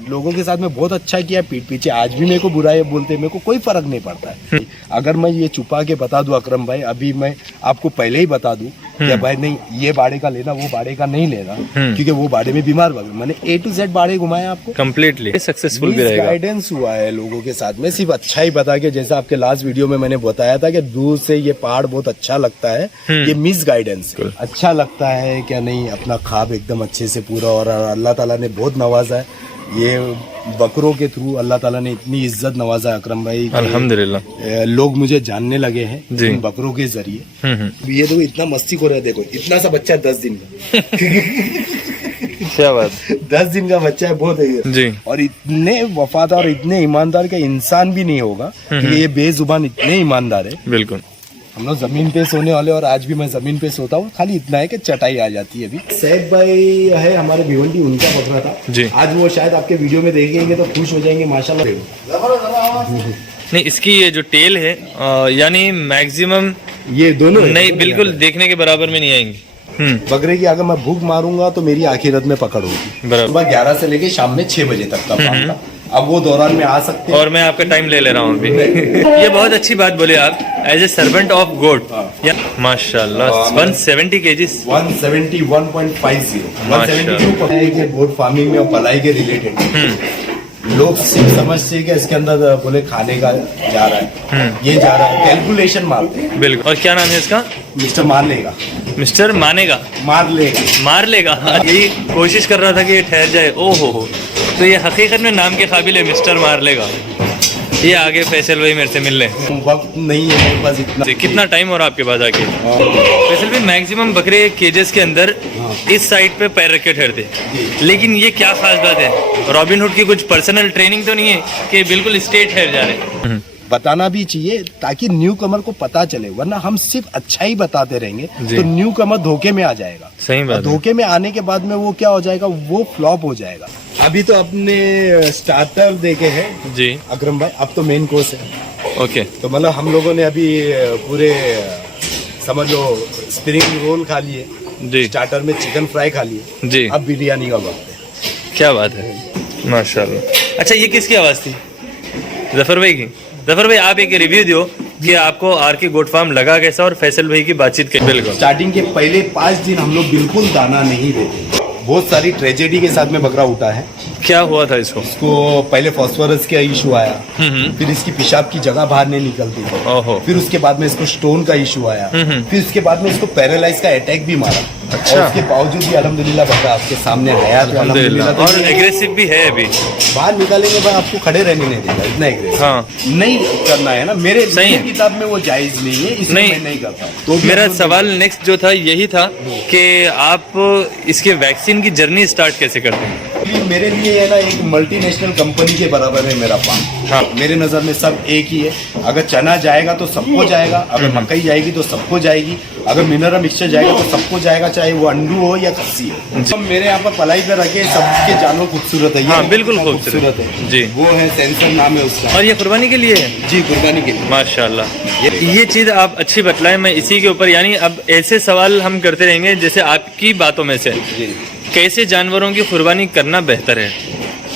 लोगों के साथ में बहुत अच्छा किया, पीठ पीछे आज भी मेरे को बुराई बोलते, मेरे को कोई फर्क नहीं पड़ता है। अगर मैं ये छुपा के बता दूं अकरम भाई, अभी मैं आपको पहले ही बता दूं कि भाई नहीं ये बाड़े का लेना, वो बाड़े का नहीं लेना, क्योंकि वो बाड़े में बीमार पड़ गए। मैंने A to Z बाड़े घुमाए आपको, कम्प्लीटली सक्सेसफुल भी रहेगा। गाइडेंस हुआ है लोगों के साथ में, सिर्फ अच्छा ही बता के, जैसा आपके लास्ट वीडियो में मैंने बताया था कि दूर से ये पहाड़ बहुत अच्छा लगता है, ये मिस गाइडेंस अच्छा लगता है क्या नहीं, अपना ख्वाब एकदम अच्छे से पूरा, और अल्लाह ताला ने बहुत नवाजा है। ये बकरों के थ्रू अल्लाह ताला ने इतनी इज्जत नवाजा है अकरम भाई, अल्हम्दुलिल्लाह। लोग मुझे जानने लगे हैं इन बकरों के जरिए। ये देखो इतना मस्ती हो रहा है, देखो इतना सा बच्चा 10 दिन का क्या बात 10 दिन का बच्चा है, बहुत है जी। और इतने वफादार और इतने ईमानदार का इंसान भी नहीं होगा कि ये बेजुबान इतने ईमानदार है। बिल्कुल, हम लोग जमीन पे सोने वाले, और आज भी मैं जमीन पे सोता हूँ, खाली इतना है कि चटाई आ जाती है। अभी सैफ भाई है हमारे भिवंडी, उनका बकरा था जी। आज वो शायद आपके वीडियो में देखेंगे तो खुश हो जाएंगे माशाल्लाह। नहीं इसकी ये जो टेल है यानी मैक्सिमम ये दोनों नहीं बिल्कुल देखने के बराबर में नहीं आएंगी। बकरे की अगर मैं भूख मारूंगा तो मेरी आखिरत में पकड़ होगी। बराबर। सुबह 11 से लेके शाम में 6 बजे तक का काम था। अब वो दौरान में आ सकते हैं, और मैं आपका टाइम ले रहा हूँ अभी। ये बहुत अच्छी बात बोले आप, as a servant of God. माशाल्लाह 170 केजीज, 171.50 172 बोर्ड फार्मिंग में और पलाई के रिलेटेड लोग सिर्फ समझते हैं कि इसके अंदर बोले खाने का जा रहा है, ये जा रहा है, कैलकुलेशन मारते हैं। बिल्कुल। और क्या नाम है इसका? मिस्टर मान लेगा, मिस्टर मानेगा, मार लेगा, मार लेगा। यही कोशिश कर रहा था कि ये ठहर जाए। ओहो हो, तो ये हकीकत में नाम के काबिल है, मिस्टर मार लेगा। ये आगे फैसल भाई मेरे से मिल ले, वक्त नहीं है मेरे पास इतना। कितना टाइम हो रहा आपके पास आके? फैसल भाई मैक्सिमम बकरे केजेस के अंदर इस साइड पे पैर रखे ठहरते, लेकिन ये क्या खास बात है? रॉबिन हुड की कुछ पर्सनल ट्रेनिंग तो नहीं है कि बिल्कुल स्ट्रेट ठहर जा रहे? बताना भी चाहिए ताकि न्यू कमर को पता चले, वरना हम सिर्फ अच्छा ही बताते रहेंगे तो न्यू कमर धोखे में आ जाएगा। सही बात। धोखे में आने के बाद में वो क्या हो जाएगा, वो फ्लॉप हो जाएगा। अभी तो अपने स्टार्टर देखे हैं जी अकरम भाई, अब तो मेन कोर्स है। ओके, तो मतलब हम लोगों ने अभी पूरे समझ लो स्प्रिंग रोल खा लिए जी, स्टार्टर में चिकन फ्राई खा लिए जी। अब बिरयानी का वक्त है। क्या बात है, माशाल्लाह। अच्छा ये किसकी आवाज़ थी? जफर भाई की। जफर भाई आप एक रिव्यू दो कि आपको आर के गोट फार्म लगा कैसा, और फैसल भाई की बातचीत के। बिल्कुल। स्टार्टिंग के पहले 5 दिन हम लोग बिल्कुल दाना नहीं देते, बहुत सारी ट्रेजेडी के साथ में बकरा उठा है। क्या हुआ था इसको? इसको पहले फास्फोरस का इशू आया, फिर इसकी पेशाब की जगह बाहर नहीं निकलती थी, ओहो। फिर उसके बाद में इसको स्टोन का इशू आया, फिर उसके बाद में इसको पैरालाइज का अटैक भी मारा। अच्छा। और उसके बावजूद भी अल्हम्दुलिल्लाह बकरा आपके सामने आया, तो अल्हम्दुलिल्लाह। तो और एग्रेसिव भी है अभी, बाहर निकालेंगे भाई आपको खड़े रहने नहीं देगा, इतना एग्रेसिव। हाँ। नहीं करना है ना, मेरे सही है। किताब में वो जायज नहीं है, इसलिए नहीं। मैं नहीं करता। तो मेरा सवाल नेक्स्ट जो था यही था कि आप इसके वैक्सीन की जर्नी स्टार्ट कैसे करते हैं? मेरे लिए है ना एक मल्टीनेशनल कंपनी के बराबर है मेरा फार्म। हाँ। मेरे नज़र में सब एक ही है। अगर चना जाएगा तो सबको जाएगा, अगर मकई जाएगी तो सबको जाएगी, अगर मिनरल मिक्सचर जाएगा तो सबको जाएगा, चाहे वो अंडू हो या खस्सी हो। तो मेरे यहाँ पर पलाई पे रखे सबके जानवर खूबसूरत है। हाँ बिल्कुल खूबसूरत है जी। वो है सेंसर नाम है उसका। और ये कुर्बानी के लिए है? जी कुर्बानी के लिए। माशाल्लाह, ये चीज़ आप अच्छी बतलाएं। मैं इसी के ऊपर यानी अब ऐसे सवाल हम करते रहेंगे जैसे आपकी बातों में से जी। कैसे जानवरों की कुर्बानी करना बेहतर है?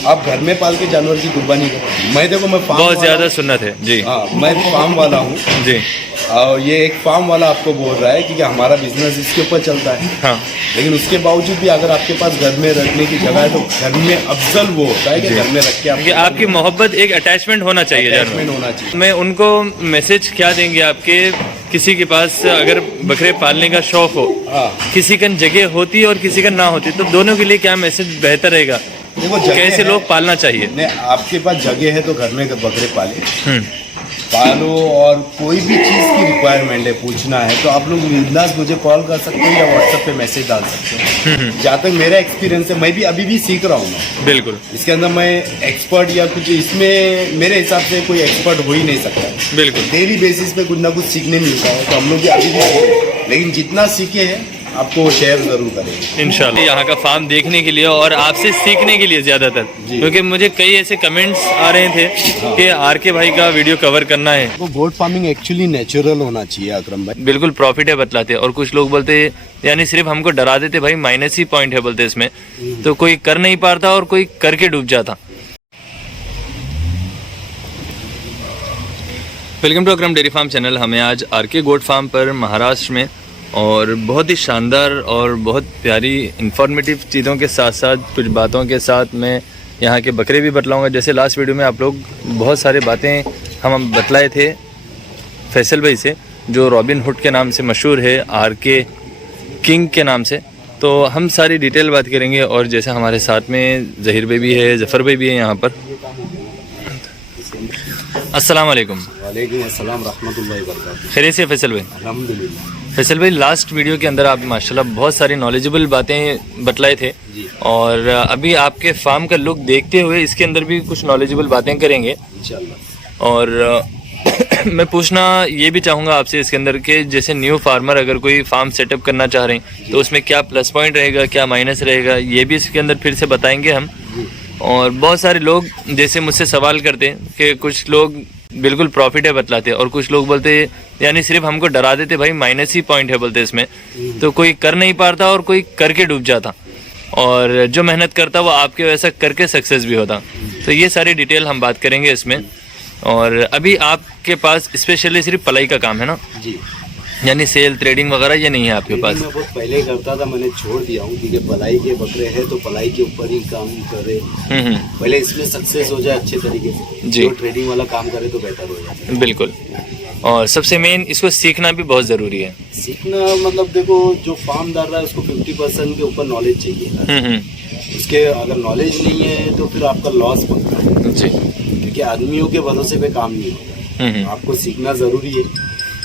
आप घर में पाल के जानवर की कुर्बानी करो। मैं देखो मैं फार्म बहुत ज़्यादा सुन्नत है जी। हाँ मैं फार्म वाला हूँ जी। और ये एक फार्म वाला आपको बोल रहा है कि हमारा बिजनेस इसके ऊपर चलता है। हाँ। लेकिन उसके बावजूद भी अगर आपके पास घर में रखने की जगह है तो घर में अफजल वो होता है कि घर में रख के आपकी मोहब्बत एक अटैचमेंट होना चाहिए जानवर। होना चाहिए। मैं उनको मैसेज क्या देंगे आपके, किसी के पास अगर बकरे पालने का शौक हो, किसी का जगह होती और किसी का ना होती, तो दोनों के लिए क्या मैसेज बेहतर रहेगा? देखो कैसे लोग पालना चाहिए? नहीं आपके पास जगह है तो घर में बकरे पाले पालो, और कोई भी चीज़ की रिक्वायरमेंट है पूछना है तो आप लोग बिंदास मुझे कॉल कर सकते हैं या व्हाट्सएप पे मैसेज डाल सकते हैं। जहाँ तक मेरा एक्सपीरियंस है, मैं भी अभी भी सीख रहा हूँ। मैं बिल्कुल इसके अंदर मैं एक्सपर्ट या कुछ इसमें मेरे हिसाब से कोई एक्सपर्ट हो ही नहीं सकता। बिल्कुल डेली बेसिस पे कुछ ना कुछ सीखने मिलता है, तो हम लोग भी अभी भी, लेकिन जितना सीखे हैं आपको वो शेयर जरूर करेंगे इंशाल्लाह। यहाँ का फार्म देखने के लिए और आपसे सीखने के लिए ज़्यादातर, क्योंकि मुझे कई ऐसे कमेंट्स आ रहे थे कि आर के भाई का वीडियो कवर करना है। वो गोट फार्मिंग एक्चुअली नेचुरल होना चाहिए अकरम भाई। बिल्कुल प्रॉफिट है बतलाते, और कुछ लोग बोलते यानी सिर्फ हमको डरा देते, भाई माइनस ही पॉइंट है बोलते इसमें, तो कोई कर नहीं पाता और कोई करके डूब जाता। Welcome to Akram dairy farm channel. हमें आज आरके गोट फार्म पर महाराष्ट्र में और बहुत ही शानदार और बहुत प्यारी इंफॉर्मेटिव चीज़ों के साथ साथ कुछ बातों के साथ मैं यहाँ के बकरे भी बतलाऊँगा। जैसे लास्ट वीडियो में आप लोग बहुत सारे बातें हम बतलाए थे फैसल भाई से, जो रॉबिन हुड के नाम से मशहूर है, आरके किंग के नाम से। तो हम सारी डिटेल बात करेंगे। और जैसे हमारे साथ में ज़हीर भाई भी है, ज़फ़र भाई भी है यहाँ पर। अस्सलाम वालेकुम। वालेकुम अस्सलाम रहमतुल्लाहि व बरकातहू। खैरियत से फैसल भाई? अल्हम्दुलिल्लाह। फैसल भाई, लास्ट वीडियो के अंदर आप माशाल्लाह बहुत सारी नॉलेजेबल बातें बतलाए थे और अभी आपके फार्म का लुक देखते हुए इसके अंदर भी कुछ नॉलेजेबल बातें करेंगे इंशाल्लाह। और मैं पूछना ये भी चाहूँगा आपसे इसके अंदर के जैसे न्यू फार्मर अगर कोई फार्म सेटअप करना चाह रहे हैं तो उसमें क्या प्लस पॉइंट रहेगा, क्या माइनस रहेगा, ये भी इसके अंदर फिर से बताएंगे हम। और बहुत सारे लोग जैसे मुझसे सवाल करते हैं कि कुछ लोग बिल्कुल प्रॉफिट है बतलाते और कुछ लोग बोलते यानी सिर्फ हमको डरा देते, भाई माइनस ही पॉइंट है बोलते इसमें। तो कोई कर नहीं पाता और कोई करके डूब जाता, और जो मेहनत करता वो आपके वैसा करके सक्सेस भी होता। तो ये सारी डिटेल हम बात करेंगे इसमें। और अभी आपके पास स्पेशली सिर्फ पलाई का काम है ना जी, यानी सेल ट्रेडिंग वगैरह ये नहीं है आपके पास? मैं बहुत पहले करता था, मैंने छोड़ दिया हूँ क्योंकि पलाई के बकरे हैं तो पलाई के ऊपर ही काम करे। पहले इसमें सक्सेस हो जाए अच्छे तरीके से, जी। जो ट्रेडिंग वाला काम करे तो बेहतर हो जाए। बिल्कुल। और सबसे मेन इसको सीखना भी बहुत ज़रूरी है। सीखना मतलब देखो, जो फार्म डाल रहा है उसको 50% के ऊपर नॉलेज चाहिए। उसके अगर नॉलेज नहीं है तो फिर आपका लॉस पक्का है जी, क्योंकि आदमियों के भरोसे पे काम नहीं होता। आपको सीखना जरूरी है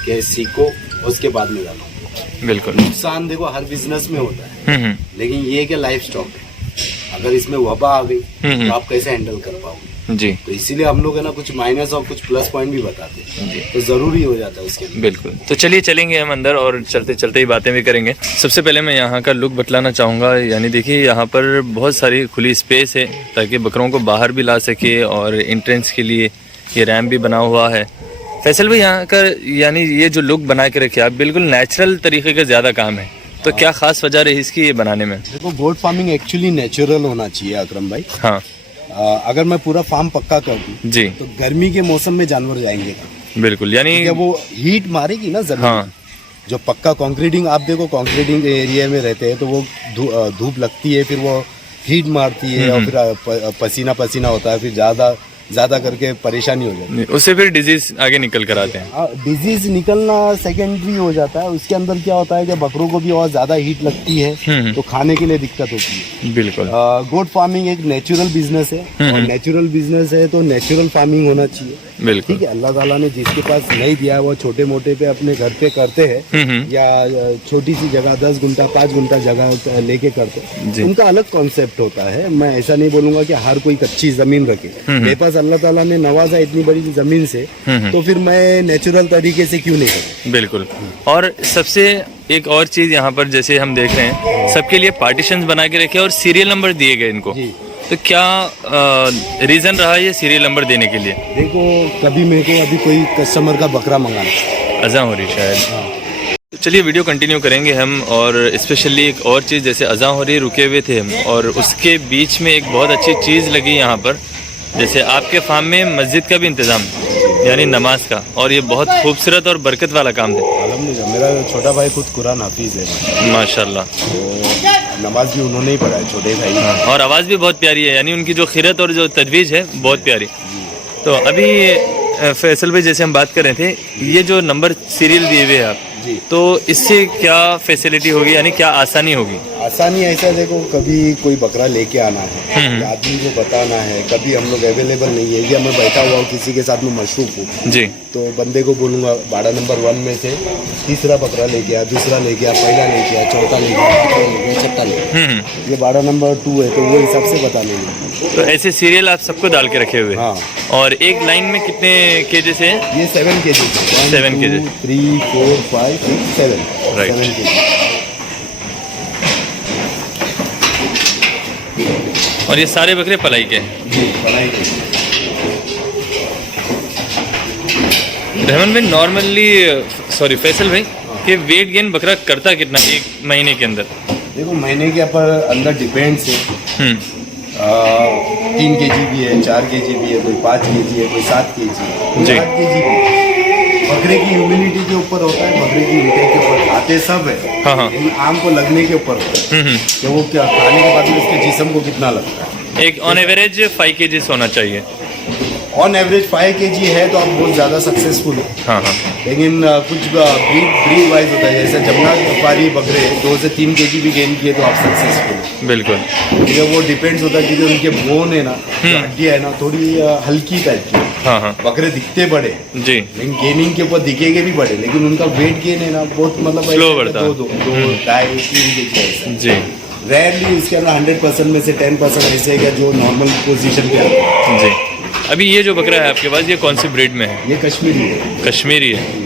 कि सीखो उसके बाद में डालो। बिल्कुल। नुकसान देखो हर बिजनेस में होता है, लेकिन ये कि लाइफ स्टॉक है, अगर इसमें वबा आ गई तो आप कैसे हैंडल कर पाओगे। जी, तो इसीलिए हम लोग है ना कुछ माइनस और कुछ प्लस पॉइंट भी बताते हैं, तो जरूरी हो जाता है उसके लिए। बिल्कुल। तो चलिए चलेंगे हम अंदर और चलते चलते ही बातें भी करेंगे। सबसे पहले मैं यहाँ का लुक बतलाना चाहूँगा। यानी देखिए यहाँ पर बहुत सारी खुली स्पेस है ताकि बकरों को बाहर भी ला सके, और एंट्रेंस के लिए ये रैम्प भी बना हुआ है। फैसल भाई, यहाँ का यानी ये जो लुक बना के रखे आप, बिल्कुल नेचुरल तरीके का ज़्यादा काम है, तो क्या खास वजह रही इसकी ये बनाने में? देखो, गोट फार्मिंग एक्चुअली नेचुरल होना चाहिए अकरम भाई। हाँ। अगर मैं पूरा फार्म पक्का कर दूं जी, तो गर्मी के मौसम में जानवर जाएंगे बिल्कुल। यानी वो हीट मारेगी ना जमीन। हाँ। जो पक्का कंक्रीटिंग, आप देखो कंक्रीटिंग एरिया में रहते हैं तो वो धूप लगती है, फिर वो हीट मारती है और फिर पसीना पसीना होता है, फिर ज्यादा करके परेशानी हो जाती है, उससे फिर डिजीज आगे निकल कर आते हैं। डिजीज निकलना सेकेंडरी हो जाता है। उसके अंदर क्या होता है कि बकरों को भी और ज्यादा हीट लगती है तो खाने के लिए दिक्कत होती है। बिल्कुल। गोट फार्मिंग एक नेचुरल बिजनेस है और नेचुरल बिजनेस है तो नेचुरल फार्मिंग होना चाहिए। बिल्कुल। ठीक है, अल्लाह ताला ने जिसके पास नहीं दिया वो छोटे मोटे पे अपने घर पे करते हैं या छोटी सी जगह 10 गुंठा 5 गुंठा जगह लेके करते हैं, उनका अलग कॉन्सेप्ट होता है। मैं ऐसा नहीं बोलूंगा कि हर कोई कच्ची जमीन रखे। मेरे पास अल्लाह ताला ने नवाजा इतनी बड़ी जमीन से, तो फिर मैं नेचुरल तरीके से क्यों नहीं करूं। बिल्कुल। और सबसे एक और चीज यहाँ पर जैसे हम देख रहे हैं, सबके लिए पार्टीशंस बना के रखे और सीरियल नंबर दिए गए इनको। तो क्या रीजन रहा ये सीरियल नंबर देने के लिए? देखो, कभी मेरे को अभी कोई कस्टमर का बकरा मंगाना अज़ा हो रही शायद। तो चलिए वीडियो कंटिन्यू करेंगे हम। और स्पेशली एक और चीज़, जैसे अज़ा हो रही रुके हुए थे हम, और उसके बीच में एक बहुत अच्छी चीज़ लगी यहाँ पर, जैसे आपके फार्म में मस्जिद का भी इंतज़ाम, यानी नमाज का, और ये बहुत खूबसूरत और बरकत वाला काम है। अल्हम्दुलिल्लाह, मेरा छोटा भाई खुद कुरान हाफिज है माशाल्लाह, तो नमाज भी उन्होंने ही पढ़ा है, छोटे भाई। और आवाज़ भी बहुत प्यारी है, यानी उनकी जो खिरत और जो तजवीज़ है बहुत प्यारी। तो अभी फैसल भाई जैसे हम बात कर रहे थे, ये जो नंबर सीरियल दिए हुए हैं आप, तो इससे क्या फैसिलिटी होगी, यानी क्या आसानी होगी? आसानी ऐसा, देखो कभी कोई बकरा लेके आना है, आदमी को बताना है, कभी हम लोग अवेलेबल नहीं है या मैं बैठा हुआ हूँ किसी के साथ में मशरूफ हूँ जी, तो बंदे को बोलूँगा बाड़ा नंबर 1 में से तीसरा बकरा लेके आ, दूसरा लेके आ, पहला लेके आ, चौथा लेके आ, छठा लेके आ, ये बाड़ा नंबर 2 है, तो वो हिसाब से बता लेंगे। तो ऐसे सीरियल आप सबको डाल के रखे हुए? हाँ। और एक लाइन में कितने केजी से है? ये 7 kg, 7 kg, 3 4 5 6 7, राइट। 7 kg। और ये सारे बकरे पलाई के हैं? जी, पलाई के। रहमान भाई, नॉर्मली सॉरी फैसल भाई, कि वेट गेन बकरा करता कितना एक महीने के अंदर? देखो, महीने के अंदर डिपेंड्स है। 3 kg भी है, 4 kg भी है, कोई 5 kg है, कोई 7 kg है, कोई 8 kg भी है। बकरे की ह्यूमिनिटी के ऊपर होता है, बकरे की इंटेक के ऊपर, खाते सब है। हाँ हाँ। लेकिन आम को लगने के ऊपर होता है कि वो क्या खाने के बाद में उसके जिस्म को कितना लगता है। एक ऑन एवरेज 5 kg होना चाहिए। ऑन एवरेज 5 kg है तो आप बहुत ज़्यादा सक्सेसफुल हो। हाँ हाँ। लेकिन कुछ ब्रीड वाइज होता है, जैसे जमुना व्यापारी बकरे 2 से 3 kg भी गेन किए तो आप सक्सेसफुल हो। बिल्कुल। ये वो डिपेंड्स होता है कि जो उनके बोन है ना, हड्डियाँ है ना, थोड़ी हल्की टाइप की। हाँ हाँ। बकरे दिखते बड़े जी। लेकिन गेनिंग के ऊपर दिखेंगे भी बड़े, लेकिन उनका वेट गेन है ना बहुत मतलब Slow बढ़ता है। 2, 2.5, 3 kg ऐसा। जी रेयरली इसके अंदर 100% में से 10% ऐसे है जो नॉर्मल पोजीशन पे आते हैं। जी। अभी ये जो बकरा है आपके पास, ये कौन सी ब्रीड में है? ये कश्मीरी है। कश्मीरी है।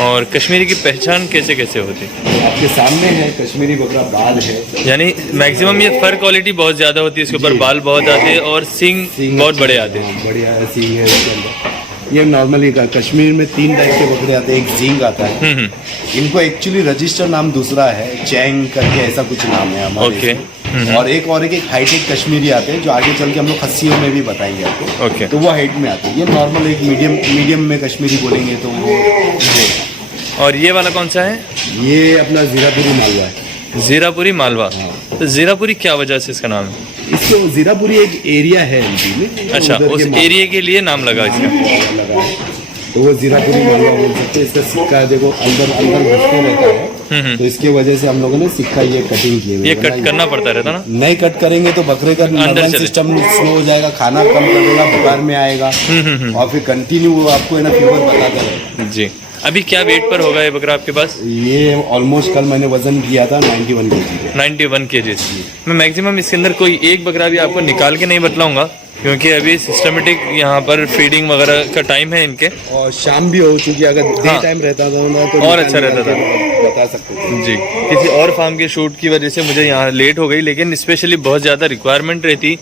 और कश्मीरी की पहचान कैसे कैसे होती है? आपके सामने है कश्मीरी बकरा, बाल है, यानी मैक्सिमम ये फर क्वालिटी बहुत ज़्यादा होती है, इसके ऊपर जी। बाल बहुत आते हैं और सींग बहुत बड़े आते हैं। हाँ, बढ़िया सींग है इसके अंदर। ये नॉर्मली कश्मीर में 3 टाइप के बकरे आते हैं, एक जींग आता है। इनको एक्चुअली रजिस्टर नाम दूसरा है, चैंग करके ऐसा कुछ नाम है हमारे ओके। इसमें। और एक हाईटेक कश्मीरी आते हैं जो आगे चल के हम लोग खस्सियों में भी बताएंगे आपको। ओके। तो वो हाइट में आते हैं। ये नॉर्मल एक मीडियम में कश्मीरी बोलेंगे तो वो। और ये वाला कौन सा है? ये अपना जीरापुरी मालवा है। जीरापुरी मालवा। हाँ। तो जीरापुरी क्या वजह से इसका नाम है? इसको जीरापुरी एक एरिया है एमपी में। अच्छा, उधर उस के एरिया के लिए नाम लगा इसका। लगा है तो वो जीरापुरी मालवा बोल सकते हैं। इसका सिक्का देखो अंदर घुसते रहता है, तो इसके वजह से हम लोगों ने सिक्का ये कटिंग किए हुए ये हैं। कट करना पड़ता रहता ना? नहीं कट करेंगे तो बकरे का नर्वस चले। सिस्टम स्लो हो जाएगा, खाना कम कर देगा, बुखार में आएगा और फिर कंटिन्यू आपको है ना फीवर बताता रहेगा। जी। अभी क्या वेट पर होगा ये बकरा आपके पास? ये ऑलमोस्ट कल मैंने वजन किया था 91 kg। 91 kg। मैं मैक्सिमम इसके अंदर कोई एक बकरा भी आपको निकाल के नहीं बतलाऊंगा, क्योंकि अभी सिस्टमेटिक यहाँ पर फीडिंग वगैरह का टाइम है इनके। और शाम भी हो चुकी, अगर डे हाँ। टाइम रहता था ना तो और अच्छा रहता था। बता सकते थे। जी। किसी और फार्म के शूट की वजह से मुझे यहाँ लेट हो गई, लेकिन स्पेशली बहुत ज़्यादा रिक्वायरमेंट रहती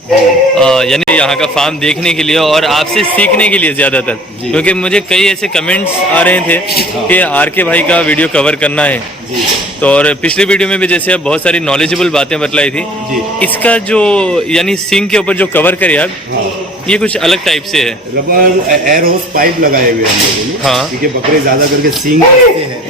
यानी यहाँ का फार्म देखने के लिए और आपसे सीखने के लिए ज़्यादातर, क्योंकि मुझे कई ऐसे कमेंट्स आ रहे थे कि RK भाई का वीडियो कवर करना है। तो और पिछले वीडियो में भी जैसे आप बहुत सारी नॉलेजेबल बातें बतलाई थी, इसका जो यानी सिंग के ऊपर जो कवर करे आप, ये कुछ अलग टाइप से है। रबर एयर होस पाइप लगाए हुए हम लोगों ने। हाँ। क्योंकि बकरे ज्यादा करके सींग कसते हैं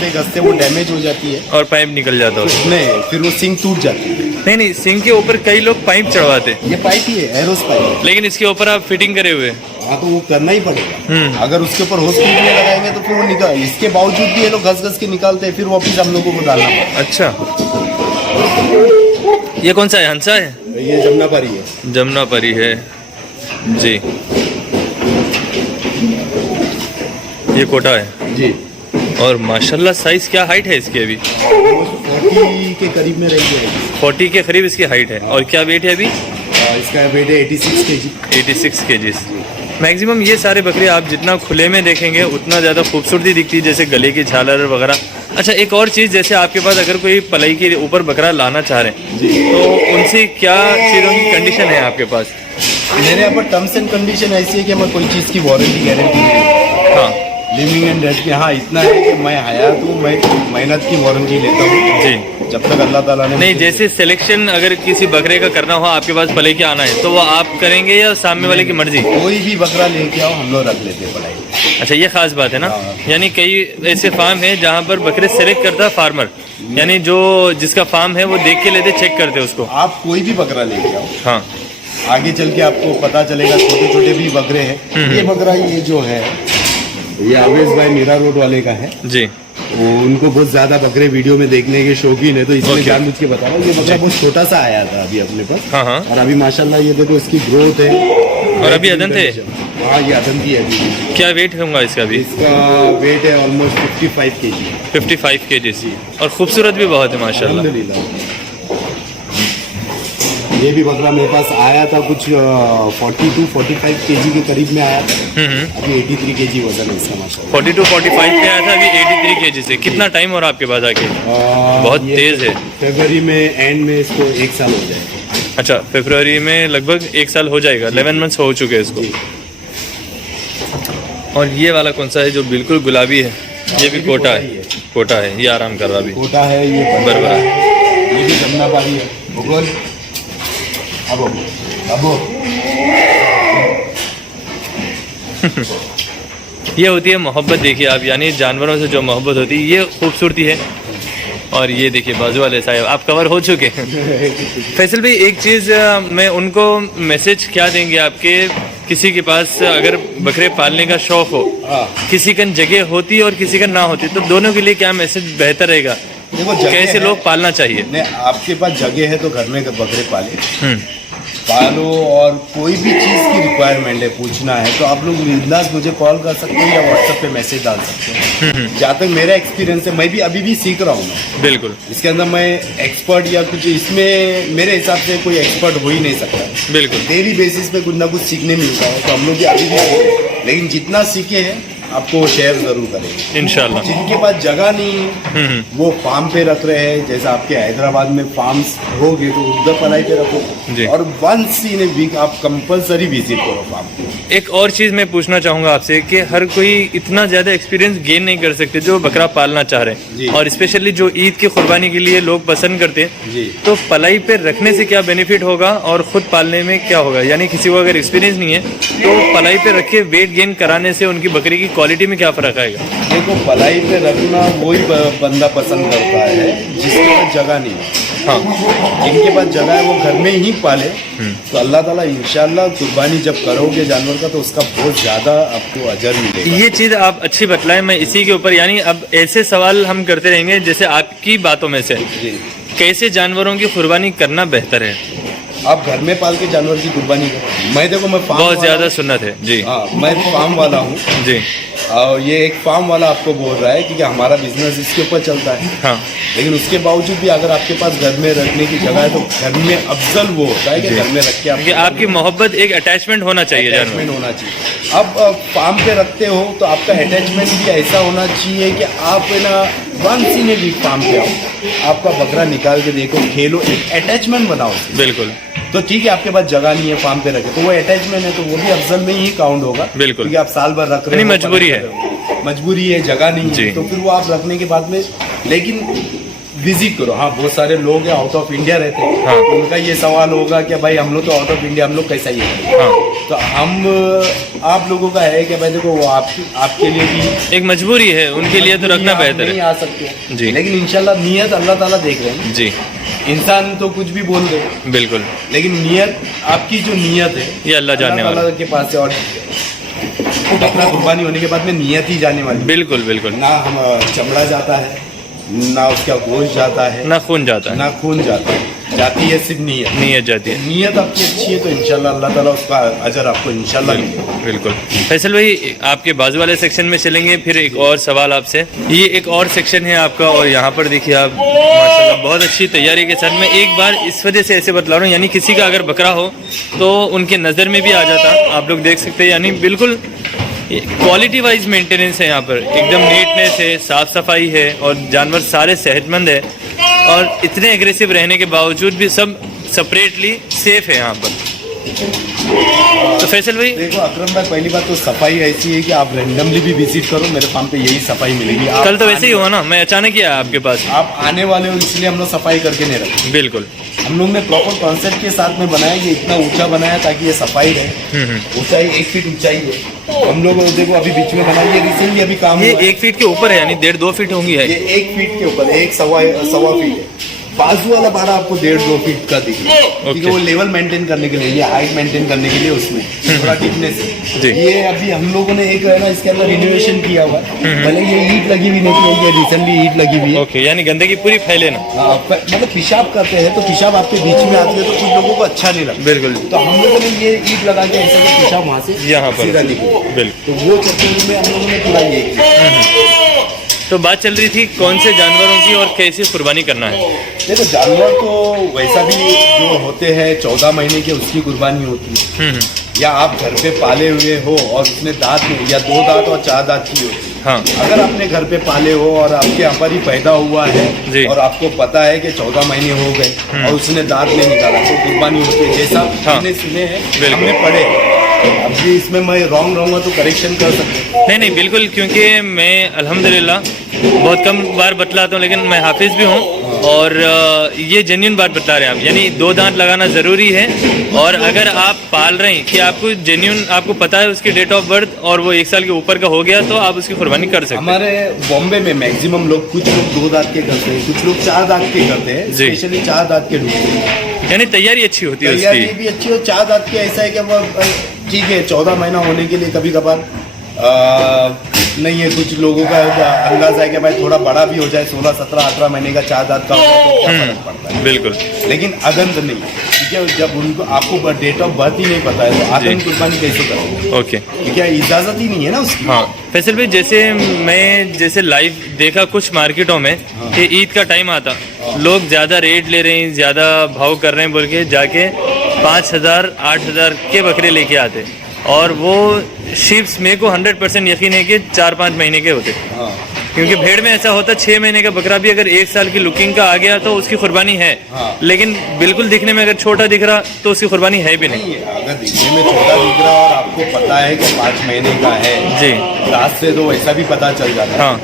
तो कसते वो डैमेज हो जाती है और पाइप निकल जाता है। नहीं, फिर वो सिंग टूट जाती है। नहीं, सिंग के ऊपर कई लोग पाइप चढ़वाते हैं, ये पाइप ही है, एयर होस पाइप है। लेकिन इसके ऊपर आप फिटिंग करे हुए। हाँ तो वो करना ही पड़ेगा। अगर उसके ऊपर होस पाइप नहीं लगाएंगे तो फिर वो निकल, इसके बावजूद भी ये लोग घस के निकालते हैं, फिर वापिस हम लोगों को डालना पड़ेगा। अच्छा, ये कौन सा है? हंसा है? ये जमुनापारी है। जमुनापारी है जी। ये कोटा है जी। और माशाल्लाह साइज क्या हाइट है इसकी? अभी 40 के करीब में रह जाएगी। 40 के करीब इसकी हाइट है। और क्या वेट है अभी? इसका वेट है 86 kg। 86 kg। मैक्सिमम ये सारे बकरे आप जितना खुले में देखेंगे उतना ज़्यादा खूबसूरती दिखती है, जैसे गले की झालर वगैरह। अच्छा, एक और चीज़, जैसे आपके पास अगर कोई पलाई के ऊपर बकरा लाना चाह रहे हैं तो उनसे क्या चीज़ों की कंडीशन है आपके पास? मेरे यहाँ पर टर्म्स एंड कंडीशन ऐसी है कि मैं कोई चीज़ की वारंटी गारंटी नहीं। हाँ। लिविंग एंड डेथ के हाँ इतना है कि मैं हयात हूँ, मैं मेहनत की वारंटी लेता हूँ जी। जब तक अल्लाह ताला ने नहीं, जैसे सिलेक्शन अगर किसी बकरे का करना हो, आपके पास पले के आना है, तो वो आप करेंगे या सामने वाले की मर्जी? कोई भी बकरा लेके आओ हम लोग रख लेते हैं पढ़ाई। अच्छा, ये खास बात है ना। हाँ। यानी कई ऐसे फार्म है जहाँ पर बकरे सेलेक्ट करता है फार्मर, यानी जो जिसका फार्म है वो देख के लेते, चेक करते उसको। आप कोई भी बकरा लेके आओ, हाँ। आगे चल के आपको पता चलेगा। छोटे छोटे भी बकरे हैं। ये बकरा ये जो है ये आवेश भाई मीरा रोड वाले का है जी। वो उनको बहुत ज्यादा बकरे वीडियो में देखने के शौकीन है, तो इसलिए जानबूझ के बता रहा हूँ। ये बकरा बहुत छोटा सा आया था अभी अपने पास। हाँ हाँ। और अभी माशाल्लाह ये देखो इसकी ग्रोथ है। और अभी अदंत है? हाँ, ये अदंत ही है अभी। क्या वेट होगा इसका अभी? इसका वेट है ऑलमोस्ट 55 kg। 55 kg। और खूबसूरत भी बहुत है माशाल्लाह। अल्हम्दुलिल्लाह। ये भी बकरा मेरे पास आया था कुछ 42-45 kg के करीब में आया था। अभी 83 kg वजन है इसका माशाल्लाह। 42-45 पे आया था, अभी 83 kg से। कितना टाइम हो रहा आपके पास आके? बहुत तेज है। फरवरी में एंड में इसको 1 साल हो जाएगा। अच्छा, फरवरी में लगभग 1 साल हो जाएगा। 11 मंथ्स हो चुके हैं इसको। और ये वाला कौन सा है जो बिल्कुल गुलाबी है? ये भी कोटा है। कोटा है, ये आराम कर रहा अभी। कोटा है ये बरबरा। ये भी जमुनापारी है। भूगोल अब ये होती है मोहब्बत। देखिए आप, यानी जानवरों से जो मोहब्बत होती है ये खूबसूरती है। और ये देखिए बाजू वाले साहब आप कवर हो चुके हैं। फैसल भाई एक चीज़ मैं उनको मैसेज क्या देंगे आपके, किसी के पास अगर बकरे पालने का शौक हो, किसी का जगह होती और किसी का ना होती, तो दोनों के लिए क्या मैसेज बेहतर रहेगा? देखो कैसे लोग पालना चाहिए? नहीं, आपके पास जगह है तो घर में बकरे पाले, पालो। और कोई भी चीज़ की रिक्वायरमेंट है, पूछना है तो आप लोग बिंदास मुझे कॉल कर सकते हो या व्हाट्सएप पे मैसेज डाल सकते हो। जहाँ तक मेरा एक्सपीरियंस है, मैं भी अभी भी सीख रहा हूँ मैं। बिल्कुल, इसके अंदर मैं एक्सपर्ट या कुछ इसमें मेरे हिसाब से कोई एक्सपर्ट हो ही नहीं सकता। बिल्कुल डेली बेसिस पे कुछ ना कुछ सीखने मिलता है, तो हम लोग भी अभी भी, लेकिन जितना सीखे हैं आपको शेयर जरूर करेंगे इंशाल्लाह। जिनके पास जगह नहीं है वो फार्म पे रख रहे हैं, जैसे आपके हैदराबाद में फार्म्स होगे तो उधर पलाई पे रखो, और वंस इन ए वीक आप कंपलसरी विजिट करो फार्म को। एक और चीज़ मैं पूछना चाहूँगा आपसे कि हर कोई इतना ज़्यादा एक्सपीरियंस गेन नहीं कर सकते जो बकरा पालना चाह रहे हैं, और स्पेशली जो ईद की कुर्बानी के लिए लोग पसंद करते हैं जी। तो पलाई पे रखने से क्या बेनिफिट होगा और ख़ुद पालने में क्या होगा? यानी किसी को अगर एक्सपीरियंस नहीं है तो पलाई पे रख के वेट गेन कराने से उनकी बकरी की क्वालिटी में क्या फ़र्क आएगा? देखो, पलाई पे रखना वही बंदा पसंद करता है जिसके पास जगह नहीं है। हाँ, जिनके पास जगह है वो घर में ही पाले, तो अल्लाह ताला इंशाल्लाह कुर्बानी जब करोगे जानवर का तो उसका बहुत ज़्यादा आपको अजर मिलेगा। ये चीज़ आप अच्छी बतलाएं। मैं इसी के ऊपर, यानी अब ऐसे सवाल हम करते रहेंगे जैसे आपकी बातों में से, जी। कैसे जानवरों की कुर्बानी करना बेहतर है? आप घर में पाल के जानवर की कुर्बानी करो। मैं देखो, मैं फार्म बहुत ज़्यादा सुन्नत है जी। हाँ, मैं फार्म वाला हूँ जी। और ये एक फार्म वाला आपको बोल रहा है क्योंकि हमारा बिजनेस इसके ऊपर चलता है। हाँ, लेकिन उसके बावजूद भी अगर आपके पास घर में रखने की जगह है तो घर में अफजल वो होता है कि घर में रख के क्योंकि आपकी मोहब्बत एक अटैचमेंट होना चाहिए, अटैचमेंट होना चाहिए। अब फार्म पे रखते हो तो आपका अटैचमेंट भी ऐसा होना चाहिए कि आप ना once in a week farm पे आओ, आपका बकरा निकाल के देखो, खेलो, एक अटैचमेंट बनाओ। बिल्कुल। तो ठीक है, आपके पास जगह नहीं है फार्म पे रखे तो वो अटैचमेंट है तो वो भी अफजल में ही काउंट होगा। बिल्कुल, क्योंकि आप साल भर रख रहे हो, मजबूरी है, मजबूरी है, जगह नहीं है, तो फिर वो आप रखने के बाद में, लेकिन विजिट करो। हाँ, बहुत सारे लोग हैं आउट ऑफ इंडिया रहते हैं, हाँ। तो उनका ये सवाल होगा कि भाई हम लोग तो आउट ऑफ इंडिया, हम लोग कैसा ये करें? हाँ। तो हम आप लोगों का है कि भाई देखो वो आपके लिए भी एक मजबूरी है, उनके लिए तो रखना बेहतर नहीं है आ सकते जी। लेकिन इंशाल्लाह नियत अल्लाह ताला देख रहे हैं जी। इंसान तो कुछ भी बोल दे, बिल्कुल, लेकिन नियत, आपकी जो नियत है ये अल्लाह जानने वाला ताला के पास है। और अपना कुर्बानी होने के बाद में नियत ही जाने वाली। बिल्कुल बिल्कुल। ना हम चमड़ा जाता है, ना उसका गोश्त जाता है, ना खून जाता है, ना खून जाता है, जाती है सिर्फ नियत। नीयत जाती है। नियत आपकी अच्छी है तो इंशाल्लाह अल्लाह ताला उसका अजर आपको इंशाल्लाह मिलेगा। बिल्कुल। फैसल भाई आपके बाजू वाले सेक्शन में चलेंगे, फिर एक और सवाल आपसे। ये एक और सेक्शन है आपका, और यहाँ पर देखिए आप माशाल्लाह बहुत अच्छी तैयारी के साथ, मैं एक बार इस वजह से ऐसे बतला रहा हूँ, यानी किसी का अगर बकरा हो तो उनके नज़र में भी आ जाता, आप लोग देख सकते हैं, यानी बिल्कुल क्वालिटी वाइज मेंटेनेंस है यहाँ पर, एकदम नीटनेस है, साफ़ सफाई है, और जानवर सारे सेहतमंद है, और इतने एग्रेसिव रहने के बावजूद भी सब सेपरेटली सेफ है यहाँ पर। तो फैसल भाई देखो अकरम भाई, पहली बात तो सफाई ऐसी है कि आप रैंडमली भी विजिट करो, मेरे फार्म पे यही सफाई मिलेगी। कल तो वैसे ही हुआ ना, मैं अचानक ही आया आपके पास। आप आने वाले हो इसलिए हम लोग सफाई करके नहीं रखते। बिल्कुल, हम लोग ने प्रॉपर कॉन्सेप्ट के साथ में बनाया कि इतना ऊंचा बनाया ताकि ये सफाई रहे। ऊंचाई 1 फीट ऊंचाई है। हम लोग देखो अभी बीच में बनाई, ये रिसेंटली अभी काम ये हुआ है। 1 फीट के ऊपर है, यानी 1.5-2 फीट होंगी है। ये 1 फीट के ऊपर, 1-1.25 फीट है। बाजू वाला बारह आपको 1.5-2 फीट का दिखेगा, क्योंकि वो लेवल मेंटेन करने के लिए, ये हाइट मेंटेन करने के लिए उसमें थोड़ा थिकनेस है। ये अभी हम लोगों ने एक है ना इसके अंदर रिनोवेशन किया हुआ है। पहले ये ईंट लगी हुई नहीं थी, ये रिसेंटली ईंट लगी हुई है। ओके, यानी गंदगी पूरी फैले ना। मतलब पेशाब करते हैं तो पेशाब आपके बीच में आती है तो कुछ लोगों को अच्छा नहीं लगता। बिल्कुल। तो हम लोगों ने ये ईंट लगा के ऐसा कि पेशाब वहाँ से यहाँ पर सीधा निकले। बिल्कुल। तो वो चक्कर में हम लोगों ने पूरा ये किया। तो बात चल रही थी कौन से जानवरों की और कैसे कुर्बानी करना है। देखो जानवर तो वैसा भी जो होते हैं 14 महीने के उसकी कुर्बानी होती है, या आप घर पे पाले हुए हो और उसने दांत में या 2 दांत और 4 दांत की होती है। हाँ। अगर आपने घर पे पाले हो और आपके यहाँ पर ही पैदा हुआ है और आपको पता है कि 14 महीने हो गए और उसने दांत नहीं निकाला तो कुर्बानी होती है। जैसा हमने सुने हैं, हमने पढ़े, अभी इसमें मैं रॉन्ग रहूँगा तो करेक्शन कर सकते हैं। नहीं बिल्कुल, क्योंकि मैं अल्हम्दुलिल्लाह बहुत कम बार बतलाता हूँ, लेकिन मैं हाफिज़ भी हूँ, और ये जेन्युइन बात बता रहे हैं आप, यानी 2 दांत लगाना ज़रूरी है। और अगर आप पाल रहे हैं कि आपको जेन्युइन, आपको पता है उसकी डेट ऑफ बर्थ और वो 1 साल के ऊपर का हो गया, तो आप उसकी कुर्बानी कर सकते हैं। हमारे बॉम्बे में मैक्सिमम लोग, कुछ लोग 2 दांत के करते हैं, कुछ लोग 4 दांत के करते हैं, जी। स्पेशली 4 दांत के ढूंढते हैं। यानी तैयारी अच्छी होती है तैयारी उसकी। भी अच्छी हो। 4 दांत के ऐसा है कि वो ठीक है 14 महीना होने के लिए कभी कभार नहीं है, कुछ लोगों का अंदाजा है कि भाई थोड़ा बड़ा भी हो जाए, 16, 17, 18 महीने का 4 दांत का होता है तो क्या फर्क पड़ता है। बिल्कुल। लेकिन अगंत नहीं, ठीक है, जब उनको आपको डेट ऑफ बर्थ ही नहीं पता है तो अगंत कुर्बानी कैसे करोगे? ओके, क्या इजाजत ही नहीं है ना उसकी। हाँ फैसल भाई, जैसे लाइव देखा कुछ मार्केटों में कि ईद का टाइम आता, लोग ज़्यादा रेट ले रहे हैं, ज़्यादा भाव कर रहे हैं बोल के जाके 5,000 8,000 के बकरे लेके आते, और वो शीप्स मेरे को 100% यकीन है कि 4-5 महीने के होते। हाँ। क्योंकि भेड़ में ऐसा होता 6 महीने का बकरा भी अगर 1 साल की लुकिंग का आ गया तो उसकी कुर्बानी है। हाँ। लेकिन बिल्कुल दिखने में अगर छोटा दिख रहा तो उसकी कुर्बानी है भी नहीं। नहीं है, अगर दिखने में छोटा दिख रहा और आपको पता है कि 5 महीने का है जी, दांत से तो वैसा भी पता चल जाता है। हाँ।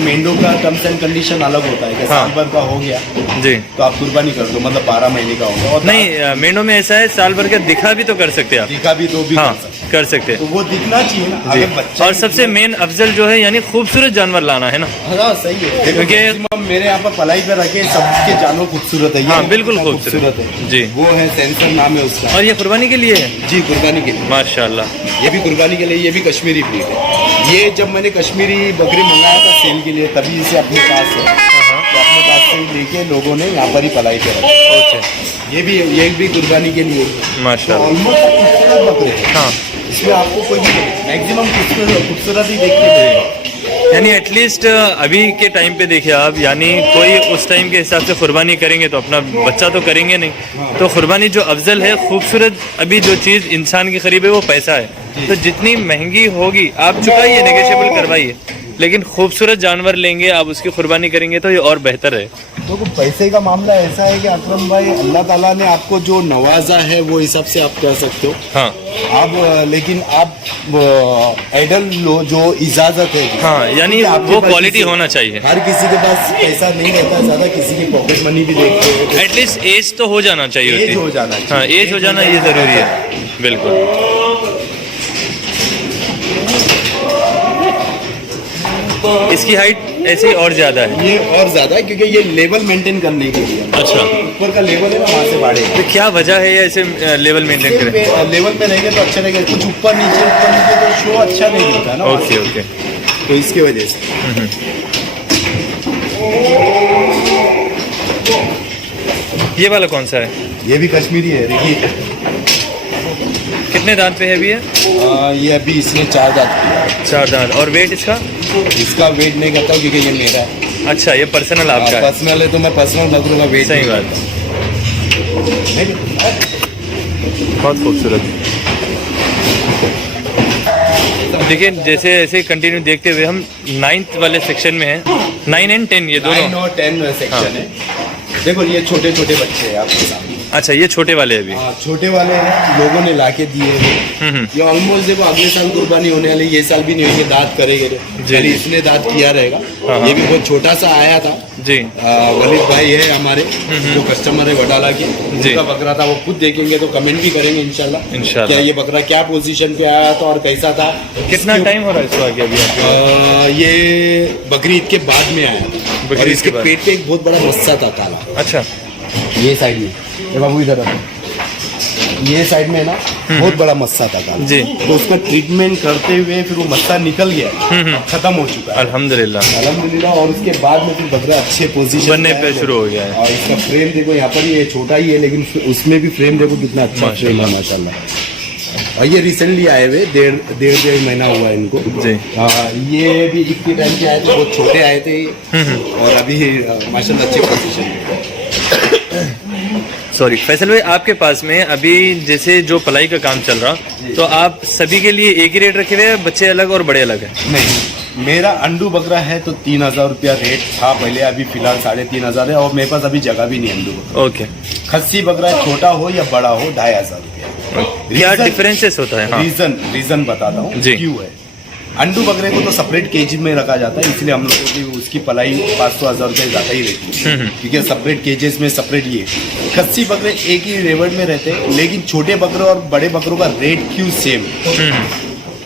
मेंढों का टर्म्स एंड कंडीशन अलग होता है कि हाँ। साल भर का हो गया जी, तो आप कुर्बानी कर दो, मतलब 12 महीने का होगा। और नहीं मेंढों में ऐसा है, साल भर का दिखा भी तो कर सकते हैं आप। दिखा भी तो भी हाँ कर सकते तो हैं वो दिखना चाहिए ना। जी। अगर बच्चा और सबसे मेन अफजल जो है यानी खूबसूरत जानवर लाना है ना। हाँ सही है। देखो क्योंकि- maximum मेरे यहाँ पर पलाई पे रखे सबके जानवर खूबसूरत है। ये हाँ, बिल्कुल कितना खूबसूरत है जी। वो है सेंसर नाम है उसका। और ये कुर्बानी के लिए है जी, कुर्बानी के लिए। माशाल्लाह। ये भी कुर्बानी के लिए, ये भी कश्मीरी ब्रीड है। ये जब मैंने कश्मीरी बकरी मंगाया था सेल के लिए, तभी इसे अपने पास है, तो अपने पास से ही लेके लोगों ने यहाँ पर ही पलाई पे रखा। ओके, ये भी कुर्बानी के लिए माशाल्लाह। ऑलमोस्ट खूबसूरत बकरे हैं। हाँ, इसमें आपको कोई मैक्सिमम खूबसूरत ही देखने मिलेगा। यानी एटलीस्ट अभी के टाइम पे देखिए आप, यानी कोई उस टाइम के हिसाब से कुर्बानी करेंगे तो अपना बच्चा तो करेंगे नहीं, तो कुर्बानी जो अफजल है, खूबसूरत, अभी जो चीज़ इंसान के करीब है वो पैसा है। तो जितनी महंगी होगी आप चुकाइए, नेगोशिएबल करवाइए, लेकिन खूबसूरत जानवर लेंगे आप, उसकी कुर्बानी करेंगे तो ये और बेहतर है। तो पैसे का मामला ऐसा है कि अकरम भाई, अल्लाह ताला ने आपको जो नवाजा है वो हिसाब से आप कह सकते हो। हाँ आप लेकिन आप एडल लो जो इजाजत है। हाँ, यानी क्योंकि आपके वो पास क्वालिटी किसी- होना चाहिए। हर किसी के पास पैसा नहीं रहता ज़्यादा, किसी की पॉकेट मनी भी देखते हो। एटलीस्ट एज तो हो जाना चाहिए एज होती। हो जाना चाहिए। हाँ, एज हो जाना ये ज़रूरी है, बिल्कुल। इसकी हाइट ऐसे ही और ज़्यादा है। ये और ज्यादा है क्योंकि ये लेवल मेंटेन करने के लिए। अच्छा, ऊपर का लेवल है ना, वहाँ से बाढ़े तो क्या वजह है ये ऐसे लेवल मेंटेन करें? लेवल पे रहेंगे तो अच्छा रहेगा। कुछ ऊपर नीचे तो शो अच्छा नहीं दिखता ना। ओके ओके, तो इसकी वजह से ये वाला कौन सा है? ये भी कश्मीरी है। देखिए कितने दांत पे है अभी ये? ये अभी इसने 4 दांत किया। 4 दांत। और वेट इसका? इसका वेट नहीं करता हूँ क्योंकि ये मेरा है। अच्छा, ये पर्सनल आपका है। पर्सनल है तो मैं पर्सनल बकरों का वेट सही बात है, बहुत खूबसूरत। देखिए जैसे ऐसे कंटिन्यू देखते हुए हम 9th वाले सेक्शन में हैं। 9 and 10 ये 9 दोनों। और 10 सेक्शन है। देखो ये छोटे छोटे बच्चे हैं आपके सामने। अच्छा, ये छोटे वाले अभी। छोटे वाले हैं, लोगों ने लाके दिए हैं। ये ऑलमोस्ट देखो अगले साल कुर्बानी होने वाली, ये साल भी नहीं होंगे, दांत करेंगे। जी। इसने दांत किया रहेगा। हाँ। ये भी बहुत छोटा सा आया था। जी वलीद भाई है हमारे, जो कस्टमर है वडाला के, जी। उनका बकरा था। वो खुद देखेंगे तो कमेंट भी करेंगे इंशाल्लाह क्या ये बकरा क्या पोजीशन पे आया था और कैसा था। कितना टाइम हो रहा है इसको आगे अभी आपके? ये बकरी ईद के बाद में आया था। बकरी और ईद इसके के बाद। पेट पे एक बहुत बड़ा मस्सा था काला। अच्छा, ये साइड में, ये बाबू इधर आ। ये साइड में ना बहुत बड़ा मस्सा था काला। जी। तो उसका ट्रीटमेंट करते हुए फिर वो मस्सा निकल गया, खत्म हो चुका है अल्हम्दुलिल्लाह। अल्हम्दुलिल्लाह। और उसके बाद में फिर बकरा अच्छे पोजीशन बनने पे शुरू हो गया है। और इसका फ्रेम देखो, यहाँ पर ये छोटा ही है लेकिन उसमें भी फ्रेम देखो कितना अच्छा फ्रेम है माशाल्लाह। और ये रिसेंटली आए हुए, डेढ़ महीना हुआ है इनको। जी। ये भी ईद के टाइम के आए थे, बहुत छोटे आए थे और अभी माशाल्लाह अच्छे पोजीशन में। सॉरी फैसल भाई, आपके पास में अभी जैसे जो पलाई का काम चल रहा, तो आप सभी के लिए एक ही रेट रखे हुए हैं, बच्चे अलग और बड़े अलग है? नहीं, मेरा अंडू बकरा है तो 3000 रुपया रेट था पहले, अभी फिलहाल 3500 है। और मेरे पास अभी जगह भी नहीं अंडू बकरा। ओके। खस्सी बकरा छोटा हो या बड़ा हो 2500 रुपया। क्या डिफरेंसेस होता है? हाँ। रीजन बताता हूँ जी। क्यों है। अंडू बकरे को तो सेपरेट केज में रखा जाता है, इसलिए हम लोग को भी उसकी पलाई 500-1000 रुपये ज़्यादा ही रहती है, क्योंकि सेपरेट केजेस में सेपरेट ये खस्सी बकरे एक ही रेवड़ में रहते हैं। लेकिन छोटे बकरों और बड़े बकरों का रेट क्यों सेम?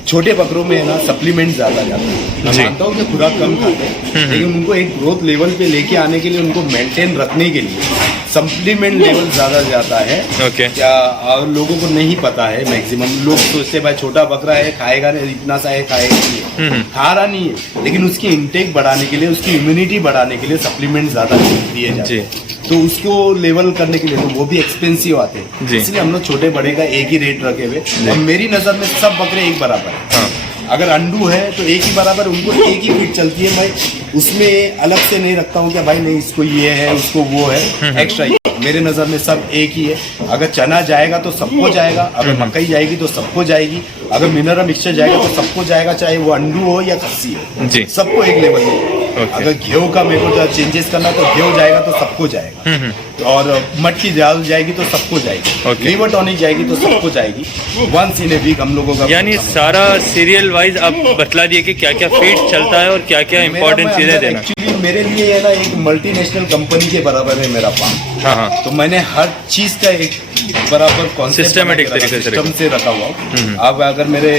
छोटे बकरों में है ना सप्लीमेंट ज़्यादा जाता है। मैं मानता हूँ कि खुराक कम खाते हैं, लेकिन उनको एक ग्रोथ लेवल पे लेके आने के लिए, उनको मेंटेन रखने के लिए सप्लीमेंट लेवल ज़्यादा जाता है। क्या और लोगों को नहीं पता है। मैक्सिमम लोग सोचते भाई छोटा बकरा है, खाएगा नहीं, इतना सा है, खाएगा नहीं, खा रहा नहीं है, लेकिन उसकी इंटेक बढ़ाने के लिए, उसकी इम्यूनिटी बढ़ाने के लिए सप्लीमेंट ज़्यादा दिए जाते हैं। तो उसको लेवल करने के लिए तो वो भी एक्सपेंसिव आते हैं, इसलिए हम लोग छोटे बड़े का एक ही रेट रखे हुए। और मेरी नज़र में सब बकरे एक बराबर है। अगर अंडू है तो एक ही बराबर, उनको एक ही फीड चलती है। मैं उसमें अलग से नहीं रखता हूँ कि भाई नहीं इसको ये है, उसको वो है, एक्स्ट्रा। मेरे नज़र में सब एक ही है। अगर चना जाएगा तो सबको जाएगा, अगर मकई जाएगी तो सबको जाएगी, अगर मिनरल मिक्सचर जाएगा तो सबको जाएगा, चाहे वो अंडू हो या खस्सी हो, सबको एक लेवल में। अगर गेहूं का मेरे को चेंजेस करना तो गेहूं जाएगा तो सबको जाएगा, और मटकी दाल जाएगी तो सबको जाएगी, लीवर टॉनिक जाएगी तो सबको जाएगी। वंस इन ए वीक हम लोगों का, यानी सारा सीरियल वाइज आप बतला दिए कि क्या क्या फीड चलता है और क्या क्या इंपॉर्टेंट चीजें देना। एक्चुअली मेरे लिए है ना एक मल्टीनेशनल कंपनी के बराबर है मेरा फार्म। तो मैंने हर चीज का एक बराबर सिस्टमेटिक तरीके से रखा हुआ हूँ। अब अगर मेरे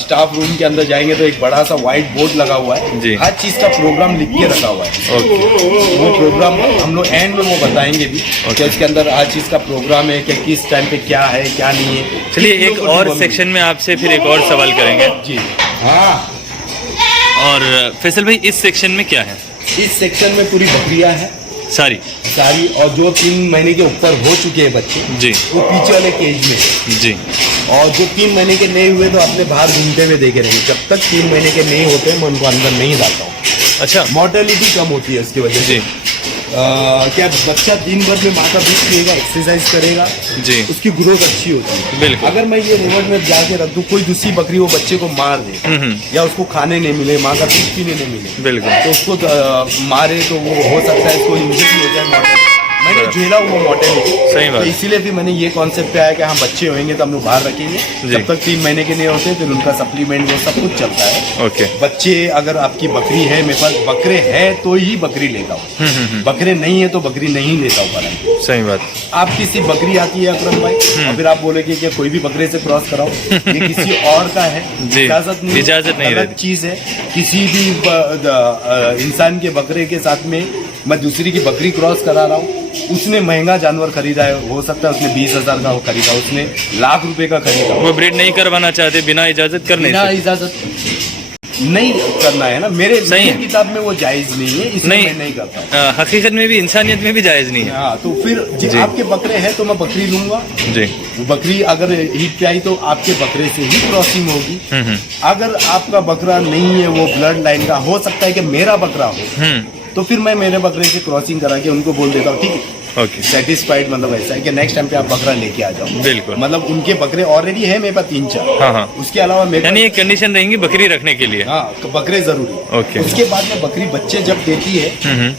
स्टाफ रूम के अंदर जाएंगे तो एक बड़ा सा व्हाइट बोर्ड लगा हुआ है, हर चीज का प्रोग्राम लिख के रखा हुआ है। वो प्रोग्राम हम लोग एंड में वो बताएंगे भी कि इसके अंदर हर चीज का प्रोग्राम है कि किस टाइम पे क्या है क्या नहीं है। चलिए एक और सेक्शन में आपसे फिर एक और सवाल करेंगे जी। हाँ, और फैसल भाई इस सेक्शन में क्या है? इस सेक्शन में पूरी बकरियां हैं सारी, और जो 3 महीने के ऊपर हो चुके हैं बच्चे जी, वो पीछे वाले केज में जी। और जो 3 महीने के नहीं हुए तो अपने बाहर घूमते हुए देखे रहेंगे। जब तक 3 महीने के नहीं होते मैं उनको अंदर नहीं डालता हूँ। अच्छा, मोर्टेलिटी कम होती है उसकी वजह से। क्या बच्चा दिन भर में माँ का दूध पिएगा, एक्सरसाइज करेगा जी, उसकी ग्रोथ अच्छी होती है। बिल्कुल। अगर मैं ये रेवड़ में जाके रख दूँ, कोई दूसरी बकरी वो बच्चे को मार दे या उसको खाने नहीं मिले, माँ का दूध पीने नहीं मिले, बिल्कुल, तो उसको मारे तो वो हो सकता है इसको इंजरी हो जाए। मैंने झेला हुआ मोर्टेलिटी, सही बात। तो इसीलिए भी मैंने ये कॉन्सेप्ट पे आया कि हाँ बच्चे होंगे तो हम लोग बाहर रखेंगे, जब तक 3 महीने के नहीं होते फिर उनका सप्लीमेंट वो सब कुछ चलता है। ओके। बच्चे अगर आपकी बकरी है, मेरे पास बकरे है तो ही बकरी लेता हूँ, बकरे नहीं है तो बकरी नहीं लेता हूँ। सही बात। आप किसी बकरी आती है अकरम भाई और फिर आप बोलेगे कि कोई भी बकरे से क्रॉस कराओ, ये किसी और का है, इजाजत नहीं, अलग चीज है। किसी भी इंसान के बकरे के साथ में मैं दूसरी की बकरी क्रॉस करा रहा हूँ। उसने महंगा जानवर खरीदा है, हो सकता है उसने 20,000 का खरीदा, उसने लाख रुपए का खरीदा, वो ब्रीड नहीं करवाना चाहते, बिना इजाजत करने, बिना इजाजत नहीं करना है ना। मेरे किताब में वो जायज नहीं है, इसलिए मैं नहीं करता। हकीकत में भी, इंसानियत में भी जायज नहीं है। हाँ, तो फिर आपके बकरे हैं तो मैं बकरी लूंगा जी। बकरी अगर हीट पे आई तो आपके बकरे से ही क्रॉसिंग होगी। अगर आपका बकरा नहीं है, वो ब्लड लाइन का हो सकता है कि मेरा बकरा हो, तो फिर मैं मेरे बकरे से क्रॉसिंग करा के उनको बोल देता हूँ ठीक है, ओके, सेटिस्फाइड। मतलब ऐसा है कि नेक्स्ट टाइम पे आप बकरा लेके आ जाओ। बिल्कुल। मतलब उनके बकरे ऑलरेडी है मेरे पास 3-4। हाँ। उसके अलावा मेरे यानी एक कंडीशन रहेंगी बकरी रखने के लिए। हाँ, बकरे जरूरी। ओके। उसके बाद में बकरी बच्चे जब देती है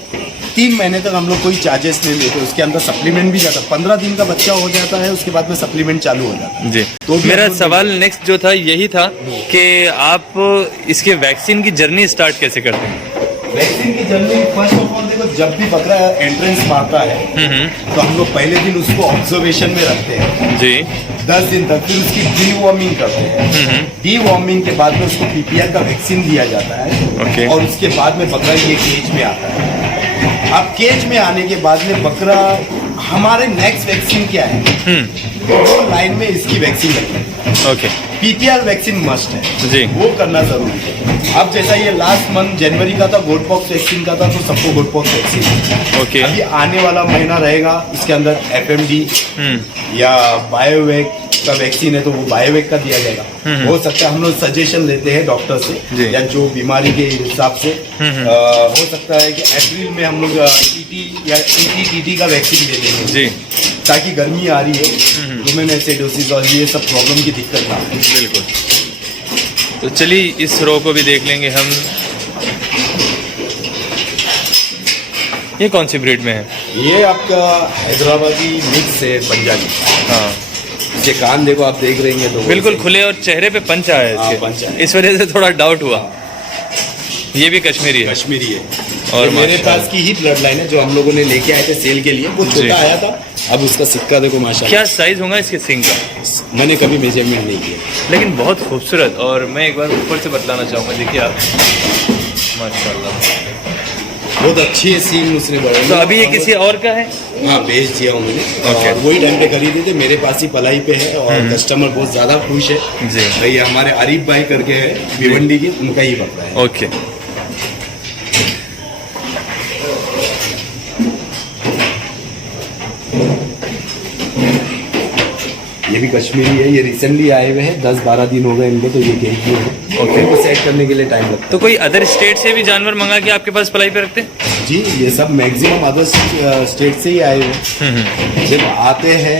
3 महीने तक हम लोग कोई चार्जेस नहीं लेते। उसके अंदर सप्लीमेंट भी जाता है, 15 दिन का बच्चा हो जाता है, उसके बाद में सप्लीमेंट चालू हो जाता है। जी। तो मेरा सवाल नेक्स्ट जो था यही था कि आप इसके वैक्सीन की जर्नी स्टार्ट कैसे करते हैं? वैक्सीन की जर्नी फर्स्ट ऑफ ऑल देखो, जब भी बकरा एंट्रेंस मारता है तो हम लोग पहले दिन उसको ऑब्जर्वेशन में रखते हैं जी, 10 दिन तक। फिर उसकी डीवॉर्मिंग करते हैं। डीवॉर्मिंग के बाद में उसको पीपीआर का वैक्सीन दिया जाता है। और उसके बाद में बकरा ये केज में आता है। अब केज में आने के बाद में बकरा, हमारे नेक्स्ट वैक्सीन क्या है, वो लाइन में इसकी वैक्सीन लगी। ओके। पीपीआर वैक्सीन मस्ट है जी, वो करना जरूरी है। अब जैसा ये लास्ट मंथ जनवरी का था, गोट पॉक्स वैक्सीन का था, तो सबको गोट पॉक्स वैक्सीन। ओके। अभी आने वाला महीना रहेगा, इसके अंदर एफएमडी या बायोवेक का वैक्सीन है तो वो बायोवेक का दिया जाएगा। हो सकता है हम लोग सजेशन लेते हैं डॉक्टर से या जो बीमारी के हिसाब से, हो सकता है कि अप्रैल में हम लोग टीटी या टीटी का वैक्सीन दे देंगे जी, ताकि गर्मी आ रही है, रूमेन एसिडोसिस और ये सब प्रॉब्लम की दिक्कत ना हो। बिल्कुल। तो चलिए इस रो को भी देख लेंगे हम। ये कौन सी ब्रीड में है? ये आपका हैदराबादी मिक्स है, पंजाबी। हाँ, इसके कान देखो, आप देख रहे हैं तो बिल्कुल खुले और चेहरे पे पंच आया है हाँ, इसके। पंच आया। इस वजह से थोड़ा डाउट हुआ। ये भी कश्मीरी है। कश्मीरी है। और और मेरे माशाल्लाह। पास की ही ब्लड लाइन है जो हम लोगों ने लेके आए थे सेल के लिए, वो जी। छोटा आया था, अब उसका सिक्का देखो माशाल्लाह। क्या साइज होगा इसके सिंग का? मैंने कभी मेजरमेंट नहीं किया। लेकिन बहुत खूबसूरत। और मैं एक बार ऊपर से बतलाना चाहूँगा, देखिए आप, माशाल्लाह। बहुत अच्छे सीन उसने बढ़ाए। तो अभी ये किसी और का है? हाँ, बेच दिया हूँ मैंने। ओके। और वही टाइम पे खरीदे थे, मेरे पास ही पलाई पे है और कस्टमर बहुत ज्यादा खुश है जी। तो ये हमारे आरिफ भाई करके है भिवंडी के, उनका ही बकरा है। ओके। ये भी कश्मीरी है, ये रिसेंटली आए हुए हैं, 10-12 दिन हो गए इनको, तो ये भेज दिए हैं। और फिर को सेट करने के लिए टाइम लगता तो कोई अदर स्टेट से भी जानवर मंगा के आपके पास पलाई पे रखते हैं? है जी। ये सब मैक्सिमम अदर स्टेट से ही आए हुए हैं। जब आते हैं,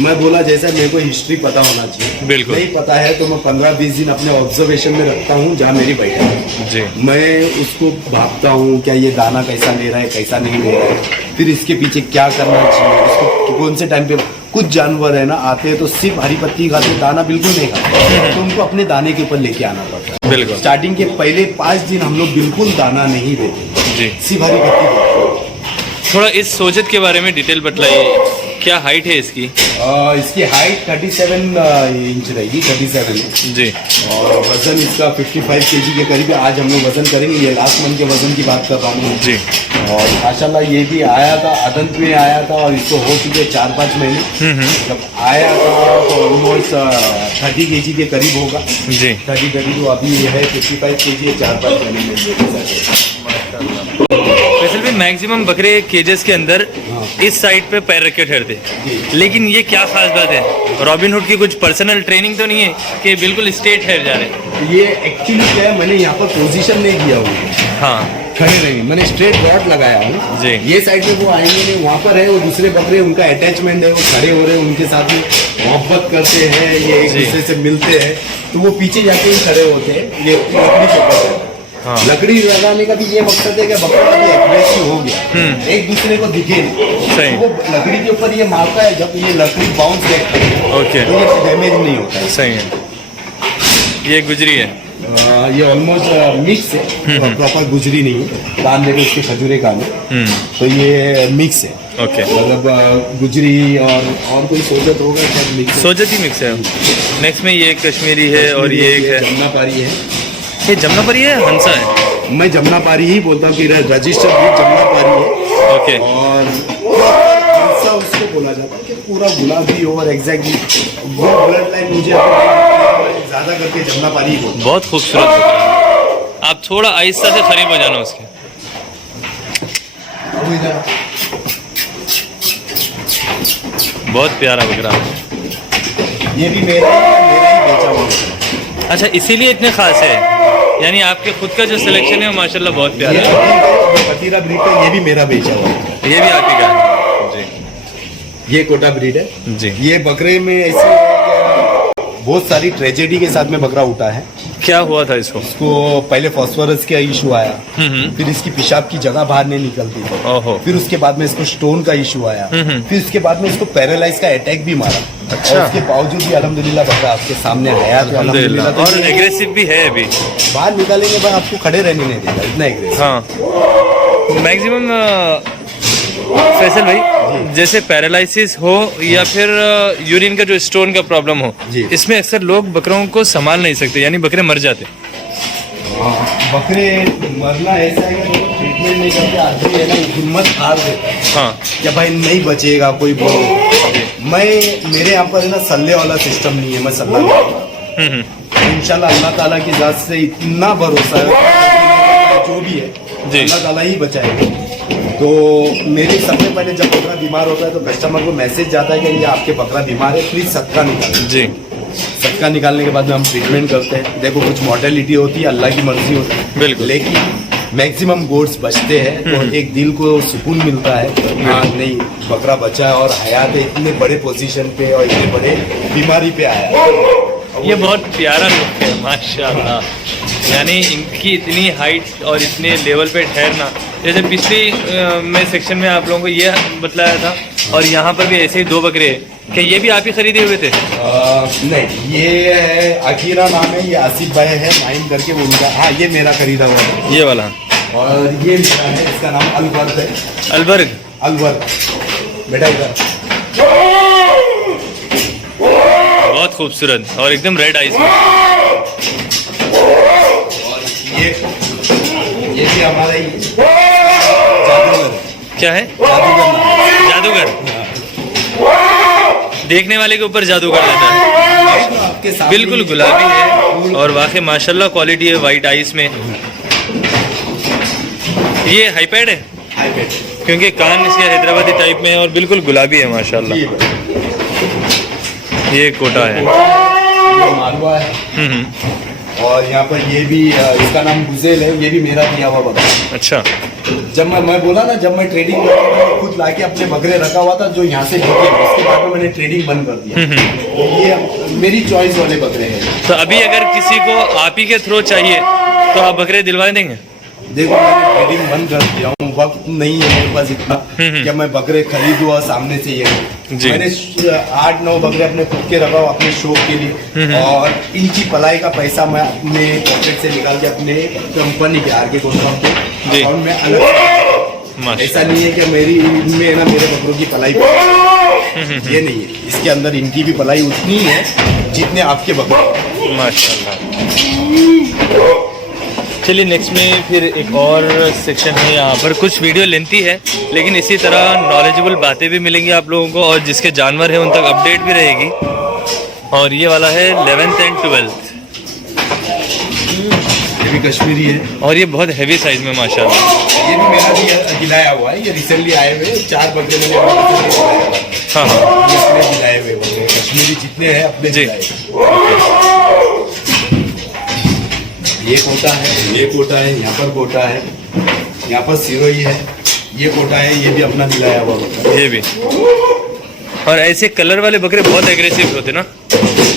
मैं बोला जैसा मेरे को हिस्ट्री पता होना चाहिए। बिल्कुल। नहीं पता है तो मैं 15-20 दिन अपने ऑब्जर्वेशन में रखता हूँ जहाँ मेरी बैठक है। जी। मैं उसको भापता हूँ, क्या ये दाना कैसा ले रहा है, कैसा नहीं ले रहा है, फिर इसके पीछे क्या करना चाहिए, इसको कौन से टाइम पे। कुछ जानवर है ना, आते हैं तो सिर्फ हरी पत्ती खाते, दाना बिल्कुल नहीं खाते, तो उनको अपने दाने के ऊपर लेके आना पड़ता है। बिल्कुल। स्टार्टिंग के पहले 5 दिन हम लोग बिल्कुल दाना नहीं देते, जी। सिर्फ हरी पत्ती देते। थोड़ा इस सोजत के बारे में डिटेल बतलाइए, क्या हाइट है इसकी? इसकी हाइट 37 इंच रहेगी, 37। जी। और वजन इसका 55 kg के करीब है। आज हम लोग वजन करेंगे, ये लास्ट मंथ के वजन की बात कर रहा हूँ जी। और माशाल्लाह ये भी आया था, अदंत में आया था और इसको हो चुके 4-5 महीने। जब आया था तो ऑलमोस्ट 30 kg के करीब होगा। जी। 30 तो अभी ये है 55 kg है, 4-5 महीने में। वैसे भी मैक्सिमम बकरे केजेस के अंदर हाँ। इस साइड पे पैर रखे ठहरते, जी। लेकिन ये क्या खास बात है? रॉबिन हुड की कुछ पर्सनल ट्रेनिंग तो नहीं है कि बिल्कुल स्ट्रेट ठहर जा रहे हैं? ये एक्चुअली क्या है, मैंने यहाँ पर पोजीशन नहीं दिया हुआ, हाँ। खड़े रहेंगे, मैंने स्ट्रेट रॉड लगाया हूँ। जी। ये साइड में वो आएंगे नहीं, वहाँ पर है वो दूसरे बकरे, उनका अटैचमेंट है, वो खड़े हो रहे हैं, उनके साथ में मोहब्बत करते हैं, ये एक जी। दूसरे से मिलते हैं, तो वो पीछे जाके ही खड़े होते हैं। ये लकड़ी के ऊपर हाँ। लकड़ी लगाने का भी ये मकसद है कि बकरा भी एग्रेसिव हो गया, एक दूसरे को दिखे नहीं, सही। तो वो लकड़ी के ऊपर ये मारता है, जब ये लकड़ी बाउंस बैक करती है ओके। तो ये डैमेज नहीं होता है। सही है। ये गुजरी है। ये ऑलमोस्ट मिक्स है, प्रॉपर गुजरी नहीं है, कान देखो इसके खजूरे कान है, तो ये मिक्स है। ओके। मतलब गुजरी और कोई सोजत होगा शायद मिक्स। सोजत ही मिक्स है। नेक्स्ट में ये कश्मीरी है और ये एक है, जमुनापारी है। ये जमुनापारी है, हंसा है। मैं जमुनापारी ही बोलता हूँ कि रजिस्टर्ड भी जमुनापारी है। ओके। और हंसा उसको बोला जाता है कि पूरा गुलाबी हो और एग्जैक्टली वो ब्लड लाइन मुझे ज्यादा करके जमुनापारी ही बोलता बहुत खूबसूरत बकरा है। आप थोड़ा आहिस्ता से करीब हो जाना उसके। हूँ। इधर बहुत प्यारा बकरा। ये भी मेरा ही बेचा हुआ है। अच्छा, इसीलिए इतने खास है, यानी आपके खुद का जो सिलेक्शन है वो माशाल्लाह बहुत प्यारा ये है। पतीरा ब्रीड है, ये भी मेरा बेचा हुआ है। ये भी आप ही का है? जी। ये कोटा ब्रीड है जी। ये बकरे में ऐसे बहुत सारी ट्रेजेडी के साथ में बकरा उठा है। क्या हुआ था इसको? इसको पहले फास्फोरस का इशू आया, फिर इसकी पेशाब की जगह बाहर नहीं निकलती थी, ओहो। फिर उसके बाद में इसको स्टोन का इशू आया, फिर उसके बाद में इसको पैरालाइज का अटैक भी मारा। अच्छा। और उसके बावजूद भी अल्हम्दुलिल्लाह बकरा आपके सामने आया, तो अल्हम्दुलिल्लाह। तो और ये एग्रेसिव भी है अभी। बाहर निकालेंगे भाई आपको खड़े रहने नहीं देगा, इतना एग्रेसिव। हाँ। मैक्सिमम फैसल भाई, जैसे पैरालिसिस हो या फिर यूरिन का जो स्टोन का प्रॉब्लम हो, जी। इसमें अक्सर लोग बकरों को संभाल नहीं सकते, यानी बकरे मर जाते। हाँ, बकरे मरना ऐसा है कि लोग ट्रीटमेंट नहीं करते, आदमी है ना हिम्मत हार देता है हाँ। कि भाई नहीं बचेगा कोई बोलो। मेरे यहाँ पर है ना सल्ले वाला सिस्टम नहीं है, मैं सल्ला नहीं करता। इंशाल्लाह अल्लाह ताला की जात से इतना भरोसा है, जो भी है जी। अल्लाह ताला ही बचाएगा। तो मेरे सबसे पहले जब बकरा बीमार होता है तो कस्टमर को मैसेज जाता है कि ये आपके बकरा बीमार है, प्लीज सदका निकालें। जी। सदका निकालने के बाद में हम ट्रीटमेंट करते हैं। देखो कुछ मॉर्टेलिटी होती है, अल्लाह की मर्जी होती है, बिल्कुल। लेकिन मैक्सिमम गोड्स बचते हैं, तो एक दिल को सुकून मिलता है, हाँ नहीं बकरा बचा है और हयात है, इतने बड़े पोजीशन पे और इतने बड़े बीमारी पे आया है। ये बहुत प्यारा लुक है माशाल्लाह, यानी इनकी इतनी हाइट और इतने लेवल पे ठहरना। जैसे पिछली मैं सेक्शन में आप लोगों को ये बतलाया था, और यहाँ पर भी ऐसे ही 2 बकरे क्या ये भी आप ही खरीदे हुए थे? नहीं, ये है अकीरा नाम है, ये आसिफ भाई है माइन करके, वो उनका। हाँ, ये मेरा खरीदा हुआ है। ये वाला? और ये मेरा है, इसका नाम अलबर्ग है। अलबर्ग? अलबर्ग बेटा इधर। बहुत खूबसूरत और एकदम रेड आइज में। और ये भी हमारा ही जादूगर। क्या है? जादूगर नाम है। जादूगर? देखने वाले के ऊपर जादू कर देता है। आपके सामने बिल्कुल गुलाबी है और वाकई माशाल्लाह क्वालिटी है वाइट आइस में। ये हाईपैड है? हाईपैड, क्योंकि कान इसके हैदराबादी टाइप में है और बिल्कुल गुलाबी है माशाल्लाह। ये कोटा है। ये मालवा है। और यहाँ पर ये भी इसका नाम गुजेल है, ये भी मेरा दिया हुआ बकरा। अच्छा। जब मैं बोला ना, जब मैं ट्रेडिंग करता था खुद लाके अपने बकरे रखा हुआ था जो यहाँ से जीते, उसके बाद में मैंने ट्रेडिंग बंद कर दिया। तो ये मेरी चॉइस वाले बकरे हैं। तो अभी अगर किसी को आप ही के थ्रू चाहिए तो आप बकरे दिलवा देंगे? देखो, मैंने ट्रेडिंग बंद कर दिया हूँ, वक्त नहीं है मेरे पास इतना कि मैं बकरे खरीदूँ और सामने से ये। मैंने 8-9 बकरे अपने खुद के रखा हुआ अपने शौक के लिए, और इनकी पलाई का पैसा मैं अपने पॉकेट से निकाल के अपने कंपनी के आगे अकाउंट में अलग। ऐसा नहीं है कि मेरी इनमें ना मेरे बकरों की पलाई, ये नहीं है। इसके अंदर इनकी भी पलाई उतनी है जितने आपके बकरे। माशाल्लाह। चलिए नेक्स्ट में फिर एक और सेक्शन है यहाँ पर। कुछ वीडियो लेंथी है लेकिन इसी तरह नॉलेजेबल बातें भी मिलेंगी आप लोगों को, और जिसके जानवर हैं उन तक अपडेट भी रहेगी। और ये वाला है 11th and 12th। ये भी कश्मीरी है और ये बहुत हैवी साइज में माशाल्लाह। ये भी मेरा भी दिलाया हुआ है। ये रिसेंटली आए हुए 4 बकरे मैंने अपने दिलाया हुआ है। हाँ हाँ, ये अपने दिलाए हुए बकरे कश्मीरी जितने हैं अपने जी। दिलाए। ये कोटा है, ये कोटा है, यहाँ पर कोटा है, यहाँ पर सिरोही है, ये कोटा है, ये भी अपना दिलाया हुआ बकरा। ये भी। और ऐसे कलर वाले बकरे बहुत एग्रेसिव होते ना,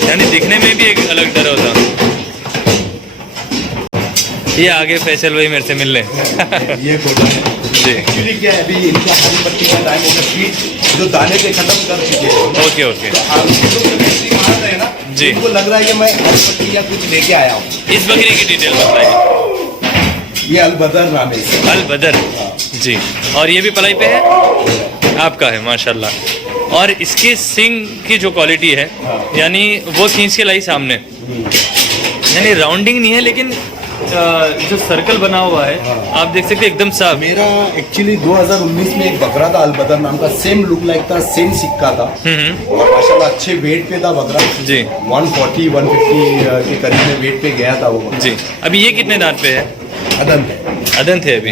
यानी दिखने में भी एक अलग तरह होता। ये आगे फैसल भाई मेरे से मिल ले। ये कोटा है जी। एक्चुअली क्या है, अभी इनका हरी पत्ती का टाइम होगा, फीड जो दाने से खत्म कर चुके हैं। Okay okay. तो आप लोग जो एंट्री मार रहे हैं ना, जी। उनको लग रहा है कि मैं हरी पत्ती या कुछ लेके आया हूँ। इस बकरी की डिटेल बताइए। ये अलबदर नाम है इसका। अलबदर जी। और ये भी पलाई पे है आपका है माशाल्लाह। और इसके सिंग की जो क्वालिटी है, यानी वो खींच के लाई सामने, यानी राउंडिंग नहीं है लेकिन जो सर्कल बना हुआ है आप देख सकते हैं एकदम साफ। मेरा एक्चुअली 2019 में एक बकरा था अलबदर नाम का, सेम लुक लाइक था, सेम सिक्का था, और माशाल्लाह अच्छे वेट पे था बकरा जी। 140-150 के करीब में वेट पे गया था वो बकरा। जी। अभी ये कितने दांत पे है? अदंत है। अदंत है अभी।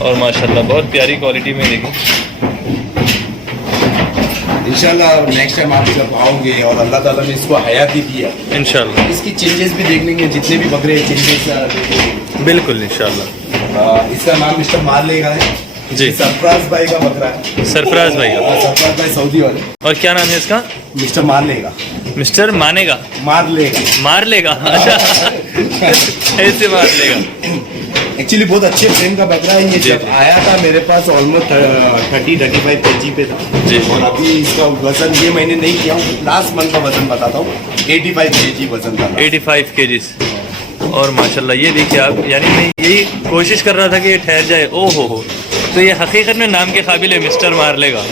और माशाल्लाह बहुत प्यारी क्वालिटी में देखिए। इंशाल्लाह नेक्स्ट टाइम आप जब आओगे और अल्लाह ताला ने इसको हयाती दी है, इंशाल्लाह इसकी चेंजेस भी देख लेंगे, जितने भी बकरे चेंजेस। बिल्कुल इंशाल्लाह। इसका नाम मिस्टर मारले का है जी। सरफराज भाई का बकरा है। सरफराज भाई का? सरफराज भाई सऊदी वाले। और क्या नाम है इसका? मिस्टर मारले का। मिस्टर मानेगा? मार लेगा। मार लेगा? अच्छा। ऐसे मार लेगा। एक्चुअली बहुत अच्छे फ्रेम का बकरा है ये। जी, जब जी। आया था मेरे पास ऑलमोस्ट 30-35 kg पे था जी। और अभी इसका वजन ये मैंने नहीं किया हूँ, लास्ट मंथ का वजन बताता हूँ, 85 kg वजन था। 85 kgs। और माशाल्लाह ये देखिए आप, यानी मैं यही कोशिश कर रहा था कि ये ठहर जाए। ओ हो, तो ये हकीकत में नाम के काबिल है, मिस्टर मार लेगा।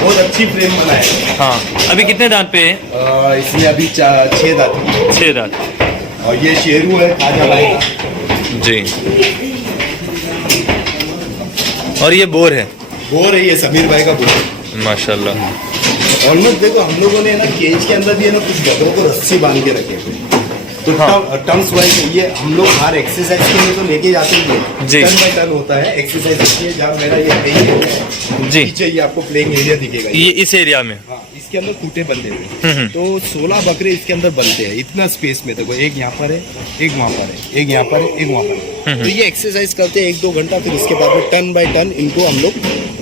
बहुत अच्छी फ्रेम बना है। हाँ। अभी कितने दांत पे है? इसमें अभी 6 दांत। 6 दांत। और ये शेरू है खाजा भाई का जी। और ये बोर है? बोर है, ये समीर भाई का बोर। माशाल्लाह। ऑलमोस्ट देखो हम लोगों ने ना केज के अंदर भी है ना कुछ गधों को रस्सी बांध के रखे थे, तो टर्म्स वाइज ये हम लोग बाहर एक्सरसाइज के लिए तो लेके जाते हैं जी। टन बाय टन होता है एक्सरसाइज के लिए। जहाँ मेरा ये प्लेइंग एरिया है जी। पीछे ये आपको प्लेइंग एरिया दिखेगा ये इस एरिया में? हाँ, इसके अंदर खूटे बनते थे, तो 16 बकरे इसके अंदर बनते हैं इतना स्पेस में। देखो एक यहाँ पर है, एक वहाँ पर है, एक यहाँ पर है, एक वहाँ पर है। तो ये एक्सरसाइज करते हैं 1-2 घंटा, फिर उसके बाद में टन बाय टन इनको हम लोग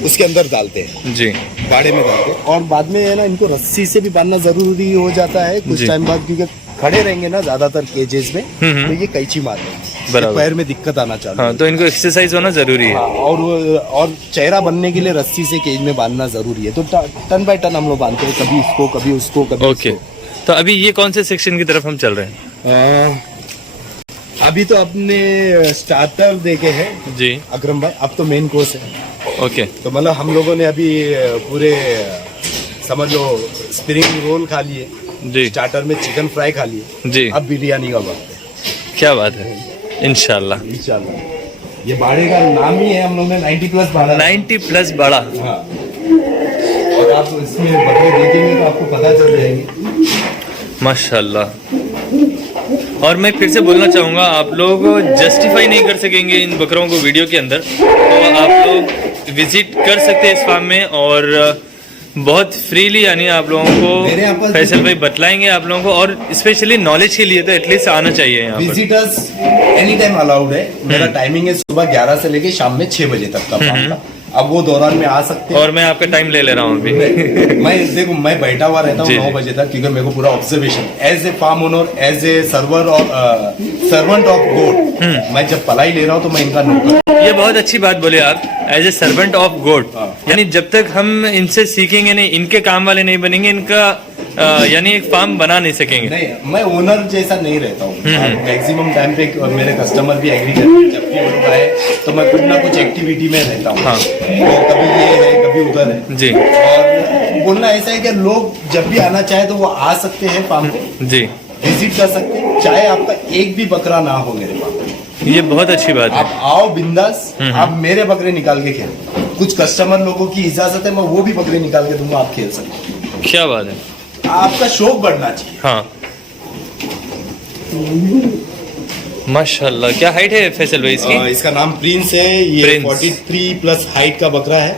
उसके अंदर डालते हैं जी, गाड़े में डालते हैं। और बाद में है ना इनको रस्सी से भी बांधना जरूरी हो जाता है कुछ जी। टाइम बाद, क्योंकि खड़े रहेंगे ना ज्यादातर केजेस में तो ये कैची मारते हैं। बराबर। पैर में दिक्कत आना चालू हाँ, तो इनको एक्सरसाइज होना जरूरी है। हाँ, और चेहरा बनने के लिए रस्सी से केज में बांधना जरूरी है। तो टन बाय टन हम लोग बांधते हैं, कभी इसको कभी उसको कभी ओके, तो अभी ये कौन से सेक्शन की तरफ हम चल रहे हैं? अभी तो अपने स्टार्टर देखे हैं जी। अकरम भाई, अब तो मेन कोर्स है। ओके, तो मतलब हम लोगों ने अभी पूरे समझ लो स्प्रिंग रोल खा लिए जी स्टार्टर में, चिकन फ्राई खा लिए, जी, अब बिरयानी का वक्त है। क्या बात है, इंशाल्लाह। इंशाल्लाह। ये बाड़े का नाम ही है, हम लोग ने 90 प्लस बाड़ा। 90 प्लस बड़ा। हाँ, और आप इसमें बकरे देखेंगे तो आपको पता चल जाएंगे माशाल्लाह। और मैं फिर से बोलना चाहूँगा, आप लोग जस्टिफाई नहीं कर सकेंगे इन बकरों को वीडियो के अंदर, तो आप लोग विजिट कर सकते हैं इस फार्म में और बहुत फ्रीली यानी आप लोगों को फैसल भाई बतलाएंगे आप लोगों को, और स्पेशली नॉलेज के लिए तो एटलीस्ट आना चाहिए यहाँ पर। विजिटर्स एनी टाइम अलाउड है। मेरा टाइमिंग है सुबह 11 से लेके शाम में 6 बजे तक का फार्म का। अब वो दौरान में आ सकते हैं। और मैं आपका टाइम ले ले रहा हूँ अभी। मैं बैठा हुआ रहता हूँ 9 बजे तक, क्योंकि मेरे को पूरा observation as a farm owner, as a server और सर्वेंट ऑफ गॉड, मैं जब पलाई ले रहा हूँ तो मैं इनका नौकर। ये बहुत अच्छी बात बोले आप, as a servant of God. यानी जब तक हम इनसे सीखेंगे नहीं, इनके काम वाले नहीं बनेंगे, इनका यानी एक फार्म बना नहीं सकेंगे। नहीं, मैं ओनर जैसा नहीं रहता हूँ। मैक्सिमम टाइम पे मेरे कस्टमर भी एग्री करते हैं, जब भी वो लोग आए तो मैं कुछ ना कुछ एक्टिविटी में रहता हूँ। हाँ। तो कभी ये है कभी उधर है जी। और बोलना ऐसा है कि लोग जब भी आना चाहे तो वो आ सकते हैं फार्म को, जी, विजिट कर सकते हैं, चाहे आपका एक भी बकरा ना हो मेरे पास। ये बहुत अच्छी बात है। आप आओ बिंदास, आप मेरे बकरे निकाल के खेलो। कुछ कस्टमर लोगों की इजाजत है, मैं वो भी बकरे निकाल के दूंगा, आप खेल सकते हैं। क्या बात है, आपका शौक बढ़ना चाहिए। हाँ माशाल्लाह। क्या हाइट है फैसल भाई इसकी? इसका नाम प्रिंस है। ये प्रिंस। 43 प्लस हाइट का बकरा है।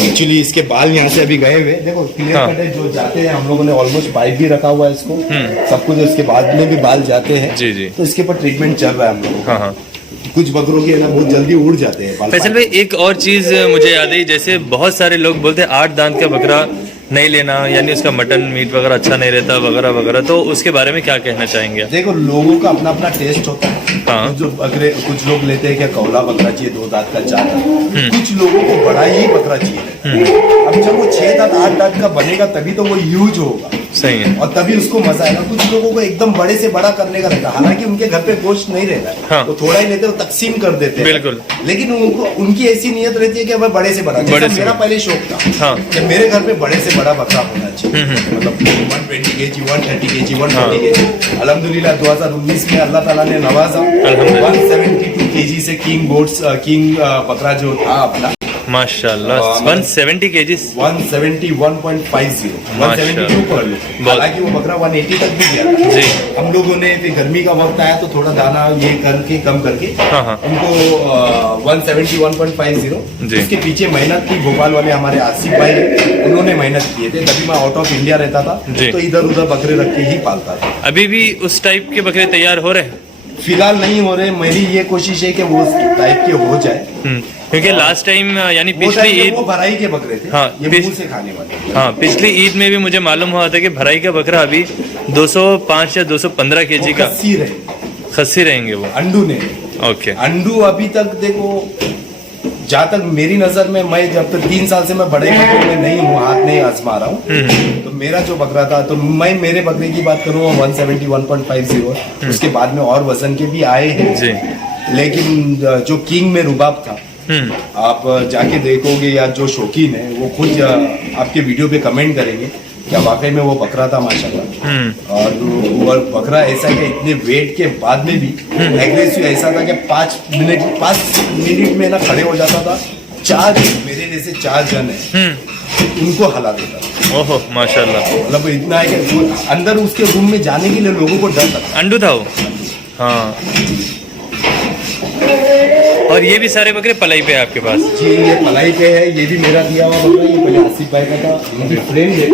एक्चुअली इसके बाल यहाँ से अभी गए हुए, देखो क्लियर हाँ। कट है। जो जाते हैं हम लोगों ने ऑलमोस्ट पाइप भी रखा हुआ है इसको, सब कुछ। इसके बाद में भी बाल जाते हैं जी जी। तो इसके ऊपर ट्रीटमेंट चल रहा है हम लोगों का। हाँ हाँ। कुछ बकरों के ना बहुत जल्दी उड़ जाते हैं बाल। फैसल भाई एक और चीज मुझे याद आई, जैसे बहुत सारे लोग बोलते हैं 8 दांत का बकरा नहीं लेना, यानी उसका मटन मीट वगैरह अच्छा नहीं रहता वगैरह वगैरह, तो उसके बारे में क्या कहना चाहेंगे? देखो लोगों का अपना अपना टेस्ट होता है। हाँ। जो बकरे, कुछ लोग लेते हैं क्या कौला बकरा चाहिए 2 दांत का 4 दांत, कुछ लोगों को बड़ा ही बकरा चाहिए। अब जब वो 6 दांत 8 दांत का बनेगा तभी तो वो यूज होगा, सही है। और तभी उसको मजा आएगा। कुछ लोगों को एकदम बड़े से बड़ा करने का रहता है, हालांकि उनके घर पे गोश्त नहीं रहता है, हाँ। वो थोड़ा ही लेते हैं, वो तकसीम कर देते हैं। बिल्कुल। लेकिन उनकी ऐसी नियत रहती है कि मैं बड़े से बड़ा, बड़े जैसा से मेरा बड़ा। पहले शौक था हाँ। कि मेरे घर पे बड़े से बड़ा बकरा होना चाहिए। मतलब 120 kg, 130 kg, 140 kg। अल्हम्दुलिल्लाह 2019 में अल्लाह ताला ने नवाजा। 172 kg से किंग बकरा जो था अपना, माशाल्लाह 170 केजीज, 171.50, 172 पकड़ लो। बहुत। हालांकि वो बकरा 180 तक भी गया था। जी। हम लोगों ने फिर गर्मी का वक्त आया तो थोड़ा दाना ये करके कम करके हाँ हाँ। उनको 171.50। जी। इसके पीछे मेहनत की भोपाल वाले हमारे आसिफ भाई, उन्होंने मेहनत किए थे। तभी मैं आउट ऑफ इंडिया रहता था जी। तो इधर उधर बकरे रख के ही पालता था। अभी भी उस टाइप के बकरे तैयार हो रहे हैं? फिलहाल नहीं हो रहे, मेरी ये कोशिश है कि वो उस टाइप के हो जाए। क्योंकि लास्ट टाइम यानी वो पिछली टाइप के ईद, वो भराई के बकरे थे। हाँ, ये मुंह से खाने वाले। हाँ पिछली ईद में भी मुझे मालूम हुआ था कि भराई का बकरा अभी 205 या 215 केजी का खस्सी रहे, खस्सी रहेंगे वो। अंडू ने, ओके। अंडू अभी तक देखो, जहाँ तक मेरी नजर में, मैं जब तक 3 साल से मैं बड़े बकरों में नहीं हूँ, हाथ नहीं आजमा रहा हूँ, तो मेरा जो बकरा था, तो मैं मेरे बकरे की बात करूँ 171.50। उसके बाद में और वजन के भी आए हैं जी। लेकिन जो किंग में रुबाब था, आप जाके देखोगे या जो शौकीन है वो खुद आपके वीडियो पे कमेंट करेंगे क्या वाकई में वो बकरा था माशाल्लाह। और वो बकरा ऐसा कि इतने वेट के बाद में भी एग्रेसिव ऐसा था कि 5 मिनट में ना खड़े हो जाता था। 4 मेरे जैसे 4 जन है उनको हला देता था। ओहो माशाल्लाह। मतलब इतना है कि वो अंदर उसके रूम में जाने के लिए लोगों को डर लगता। अंडू था वो? हाँ। और ये भी सारे बकरे पलाई पे है आपके पास? जी ये पलाई पे है, ये भी मेरा दिया हुआ बकरा, ये पहले आसिफ भाई का था, उनकी फ्रेंड है।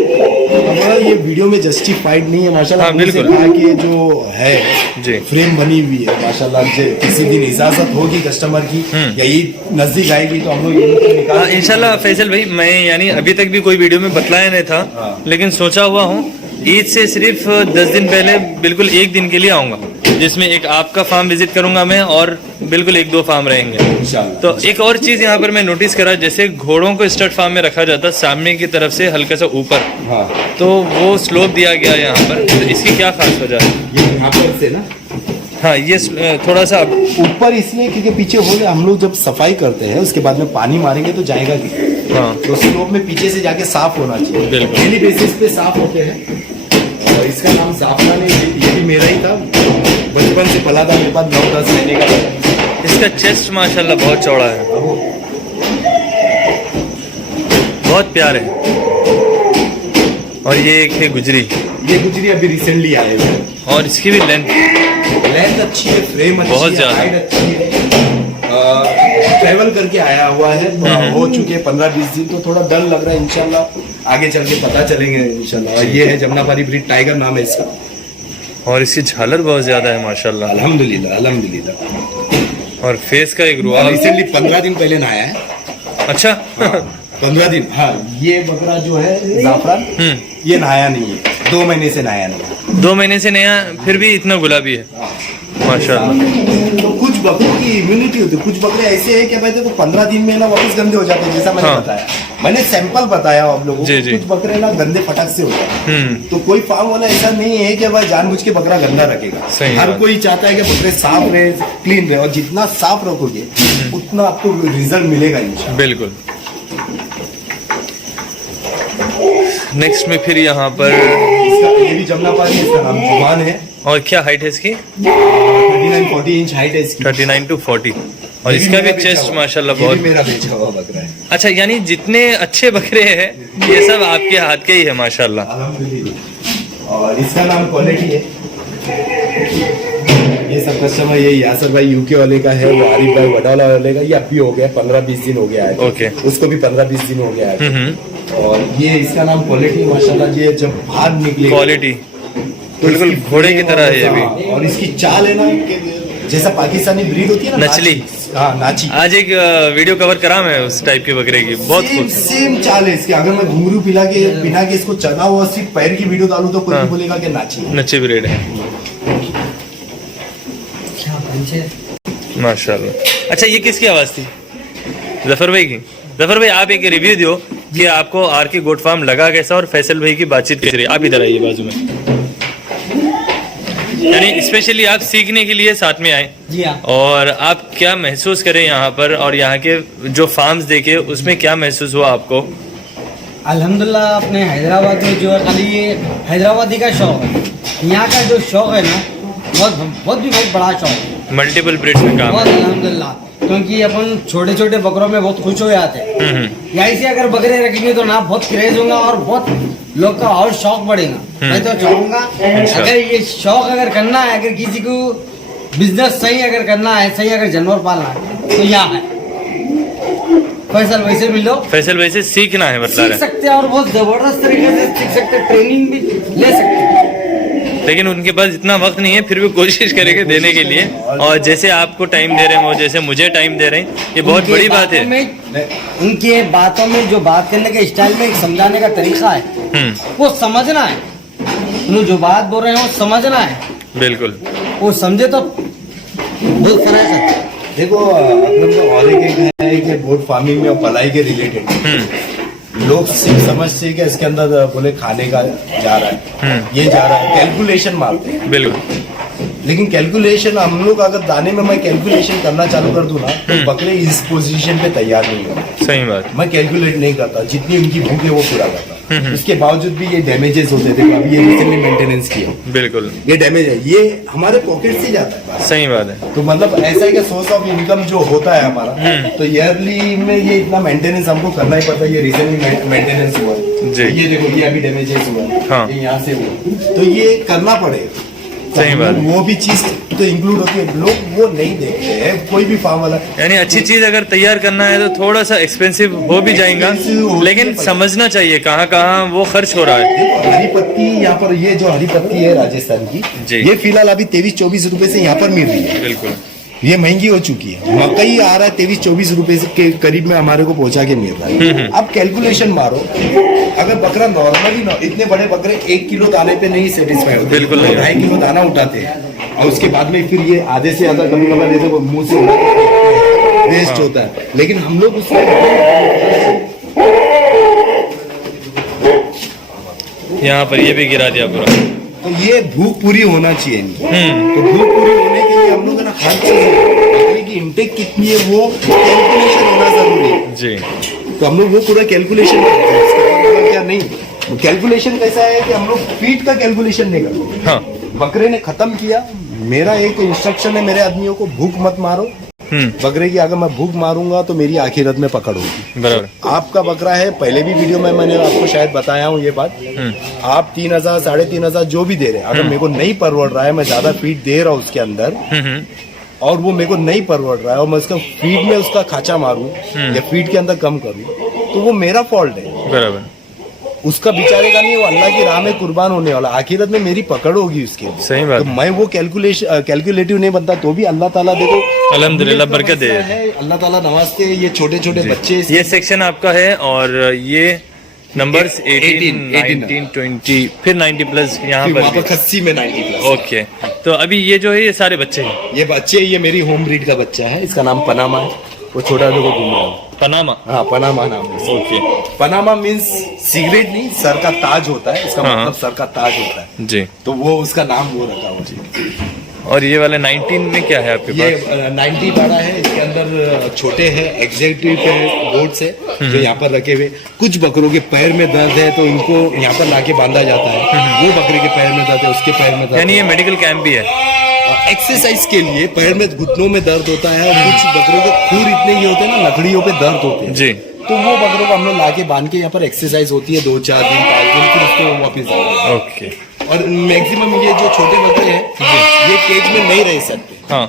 हमारा ये वीडियो में जस्टिफाइड नहीं है माशाल्लाह। हाँ, बिल्कुल। कहा कि जो है जी। फ्रेम बनी हुई है माशाल्लाह। किसी दिन इजाजत होगी कस्टमर की या ईद नजदीक आएगी तो हम लोग ये निकाल। हाँ इंशाल्लाह फैसल भाई, मैं यानी अभी तक भी कोई वीडियो में बतलाया नहीं था, हाँ। लेकिन सोचा हुआ हूँ ईद से सिर्फ 10 दिन पहले बिल्कुल एक दिन के लिए आऊँगा, जिसमें एक आपका फार्म विजिट करूंगा मैं और बिल्कुल 1-2 फार्म रहेंगे। तो एक और चीज़ यहाँ पर मैं नोटिस करा, जैसे घोड़ों को स्टड फार्म में रखा जाता सामने की तरफ से हल्का सा ऊपर, हाँ। तो वो स्लोप दिया गया यहाँ पर, तो इसकी क्या खास वजह है? ये यहाँ पर से ना, हाँ ये थोड़ा सा ऊपर इसलिए क्योंकि पीछे हो गया, हम लोग जब सफाई करते हैं उसके बाद में पानी मारेंगे तो जाएगा कि हाँ तो स्लोप में पीछे से जाके साफ होना चाहिए, बिल्कुल। डेली बेसिस पे साफ होते हैं। और इसका नाम जाफरान है, ये भी मेरा ही था, बचपन से पला था मेरे पास, 9-10 महीने का। इसका चेस्ट माशाल्लाह बहुत चौड़ा है, बहुत प्यार है। और ये एक है गुजरी, ये गुजरी अभी रिसेंटली आए हुए हैं, और इसकी भी लेंथ अच्छी है, फ्रेम अच्छी बहुत है, ज्यादा। हाइट अच्छी है। ट्रैवल करके आया हुआ है, हो चुके हैं 15-20 दिन, तो थोड़ा डर लग रहा है। इंशाल्लाह आगे चल के पता चलेंगे इंशाल्लाह। ये है जमनापारी ब्रीड, टाइगर नाम है इसका, और इसकी झालर बहुत ज्यादा है माशाल्लाह, अल्हम्दुलिल्लाह अल्हम्दुलिल्लाह। और फेस का एक रुआब। रिसेंटली 15 दिन पहले नहाया है। अच्छा 15 दिन, हाँ। ये बकरा जो है जाफरान, ये नहाया नहीं है, 2 महीने से नहाया नहीं है। 2 महीने से नया, फिर भी इतना गुलाबी है माशाल्लाह। तो कुछ बकरों की इम्यूनिटी होती है, कुछ बकरे ऐसे हैं कि भाई देखो 15 दिन में ना वापस गंदे हो जाते हैं, जैसा मैंने हाँ। बताया, मैंने सैंपल बताया आप लोगों को। जी, जी। कुछ बकरे ना गंदे फटक से हो जाते हैं, हम्म, तो कोई फार्म वाला ऐसा नहीं है कि भाई जानबूझ के बकरा गंदा रखेगा। सही हर बात। कोई चाहता है कि बकरे साफ रहे, क्लीन रहे, और जितना साफ रखोगे उतना आपको रिजल्ट मिलेगा इंशाल्लाह। बिल्कुल। नेक्स्ट में फिर यहाँ पर ये भी जमनापारी है, इसका नाम जुबान है। और क्या हाइट है इसकी? 39-40 इंच हाइट है इसकी। 39 to 40, और ये भी इसका मेरा भी बेचा चेस्ट हुआ। माशाल्लाह ये भी बहुत। मेरा बेचा हुआ बकरा है। अच्छा, यानी जितने अच्छे बकरे हैं ये सब आपके हाथ के ही है माशाल्लाह। अल्हम्दुलिल्लाह। और इसका नाम क्वालिटी है। ये सब कस्टमर, ये यासर भाई यूके वाले का है, वो आरिफ भाई वडाला वाले का, ये अब भी हो गया 15-20 दिन हो गया है। ओके। उसको भी 15-20 दिन हो गया है। और ये इसका नाम क्वालिटी माशाल्लाह, ये जब बाहर निकले क्वालिटी तो बिल्कुल इसकी घोड़े की तरह है ये भी। हाँ, और इसकी चाल है ना कि जैसा पाकिस्तानी ब्रीड होती है ना, नचली। हाँ नाची। आज एक वीडियो कवर करा मैं उस टाइप के बकरे की, बहुत खूब। सेम चाल है इसकी। अगर मैं घुंघरू पिला के इसको चना हुआ सिर्फ पैर की वीडियो डालूं तो कोई हाँ। भी बोलेगा कि नाची है। नच्चे ब्रेड है माशाल्लाह। अच्छा, ये किसकी आवाज थी? जफर भाई की। जफर भाई, आप एक रिव्यू दो कि आपको आर के गोट फार्म लगा कैसा, और फैसल भाई की बातचीत कैसी रही। आप इधर आइए बाजू में, यानी स्पेशली आप सीखने के लिए साथ में आए जी हाँ। और आप क्या महसूस करें यहाँ पर, और यहाँ के जो फार्म्स देखे उसमें क्या महसूस हुआ आपको? अल्हम्दुलिल्लाह, अपने हैदराबाद में जो है खाली ये हैदराबादी का शौक है, यहाँ का जो शौक है ना बहुत बड़ा शौक है, मल्टीपल ब्रीड में काम बहुत है। अल्हम्दुलिल्लाह। क्योंकि अपन छोटे छोटे बकरों में बहुत खुश हो जाते हैं, यहीं से अगर बकरे रखेंगे तो ना बहुत क्रेज होगा और बहुत लोग का और शौक बढ़ेगा। मैं तो चाहूँगा अगर ये शौक अगर करना है, अगर किसी को बिजनेस सही अगर करना है, सही अगर जानवर पालना है, तो यहाँ है फैसल वैसे मिलो, फैसल भाई से सीखना है बता सीख रहे, सकते हैं और बहुत जबरदस्त तरीके से सीख सकते हैं, ट्रेनिंग भी ले सकते हैं। लेकिन उनके पास इतना वक्त नहीं है, फिर भी कोशिश करेंगे देने के लिए। और जैसे आपको टाइम दे रहे हैं वो जैसे मुझे टाइम दे रहे हैं, ये बहुत उनके बड़ी बात है। बातों में, उनके बातों में जो बात करने के स्टाइल में एक समझाने का तरीका है, वो समझना है। उन्हें जो बात बोल रहे हैं वो समझना है, बिल्कुल। वो समझे तो बहुत फर्क है। देखो अकरम तो और एक है कि बोट फार्मिंग में और पलाई के रिलेटेड लोग सिर्फ समझते हैं कि इसके अंदर बोले खाने का जा रहा है, ये जा रहा है, कैलकुलेशन मारते हैं। बिल्कुल। लेकिन कैलकुलेशन हम लोग अगर दाने में मैं कैलकुलेशन करना चालू कर दूं ना, तो बकरे इस पोजीशन पे तैयार नहीं होते। सही बात। मैं कैलकुलेट नहीं करता, जितनी उनकी भूख है वो पूरा करता। उसके बावजूद भी ये डैमेजेस होते थे, अभी ये रिसेंटली मेंटेनेंस किया, बिल्कुल ये डैमेज है, ये हमारे पॉकेट से जाता है। सही बात है। तो मतलब ऐसा है कि सोर्स ऑफ इनकम जो होता है हमारा, तो ईयरली में ये इतना मेंटेनेंस हमको करना ही पड़ता है। ये रिसेंटली मेंटेनेंस हुआ है जी। ये देखो, ये अभी डैमेजेस हुआ है, हाँ। ये यहाँ से हुआ, तो ये करना पड़ेगा। सही बात। वो भी चीज तो इंक्लूड होती है, लोग वो नहीं देखते हैं, कोई भी फार्म वाला। यानी अच्छी चीज अगर तैयार करना है तो थोड़ा सा एक्सपेंसिव हो भी जाएगा, लेकिन समझना चाहिए कहाँ कहाँ वो खर्च हो रहा है। देखो हरी पत्ती यहाँ पर, ये जो हरी पत्ती है राजस्थान की, जी। ये फिलहाल अभी 23-24 रुपए से यहाँ पर मिल रही है। बिल्कुल। ये महंगी हो चुकी है। मकई आ रहा है 23-24 रुपए के करीब में हमारे को पहुंचा के मिल रहा है। अब कैलकुलेशन मारो, अगर बकरा नॉर्मली इतने बड़े बकरे 1 किलो दाने पे नहीं सेटिस्फाई होते, बिल्कुल नहीं। 2.5 किलो दाना उठाते हैं और उसके बाद में फिर ये आधे से ज्यादा कभी कभार जैसे वो मुंह से वेस्ट होता है। लेकिन हम लोग उसमें यहाँ पर ये भी गिरा दिया पूरा। तो ये भूख पूरी होना चाहिए इनकी। तो भूख पूरी होने के लिए हम लोग ना हर चीज बकरी की इंटेक कितनी है वो कैलकुलेशन होना जरूरी है जी। तो हम लोग वो पूरा कैलकुलेशन करते हैं। इसका मतलब क्या नहीं, कैलकुलेशन कैसा है कि हम लोग फीट का कैलकुलेशन नहीं करते। हाँ बकरे ने खत्म किया, मेरा एक इंस्ट्रक्शन है मेरे आदमियों को, भूख मत मारो। बकरे की अगर मैं भूख मारूंगा तो मेरी आखिरत में पकड़ होगी। बराबर। आपका बकरा है, पहले भी वीडियो में मैंने आपको शायद बताया हूँ ये बात, आप 3,000 3,500 जो भी दे रहे हैं, अगर मेरे को नहीं परवड़ रहा है, मैं ज्यादा फीड दे रहा हूँ उसके अंदर और वो मेरे को नहीं परवड़ रहा है और मैं उसका फीड में उसका खाचा मारूं या फीड के अंदर कम करूं तो वो मेरा फॉल्ट है, बराबर। उसका बेचारे का नहीं, वो अल्लाह की राह में कुर्बान होने वाला, आखिरत में मेरी पकड़ होगी उसके। सही बात। तो मैं वो कैलकुलेटिव नहीं बनता, तो भी अल्लाह ताला देखो अल्हम्दुलिल्लाह बरकत दे। अल्लाह ताला नवाजते हैं ये छोटे छोटे बच्चे। ये सेक्शन आपका है और ये नंबर्स 18, 19, 20 फिर 90 प्लस यहाँ वहाँ पर पर खस्सी में 90 प्लस। ओके। तो अभी ये जो है ये सारे बच्चे हैं। ये बच्चे, ये मेरी होम ब्रीड का बच्चा है, इसका नाम पनामा है, वो छोटा देखो घूम रहा है। पनामा। हाँ पनामा नाम है। ओके पनामा मीन्स सिगरेट नहीं, सर का ताज होता है, इसका हाँ। मतलब सर का ताज होता है, जी। तो वो उसका नाम वो रखा हुआ है। और ये वाले 19 में क्या है आपके ये पास? 90 बड़ा है, इसके अंदर छोटे हैं एग्जेक्टिव पे बोर्ड्स है जो यहाँ पर रखे हुए। कुछ बकरों के पैर में दर्द है तो इनको यहाँ पर लाके बांधा जाता है, वो बकरे के पैर में दर्द है उसके पैर में दर्द यानी ये मेडिकल कैंप भी है। एक्सरसाइज के लिए पैर में घुटनों में दर्द होता है, और कुछ बकरों के खूर इतने ही होते हैं ना, लकड़ियों पे दर्द होते हैं जी। तो वो बकरों को हम लोग लाके बांध के यहाँ पर एक्सरसाइज होती है 2-4 दिन 5 दिन, फिर उसको वापस जाते हैं। ओके। और मैक्सिमम ये जो छोटे बकरे हैं ये केज में नहीं रह सकते हाँ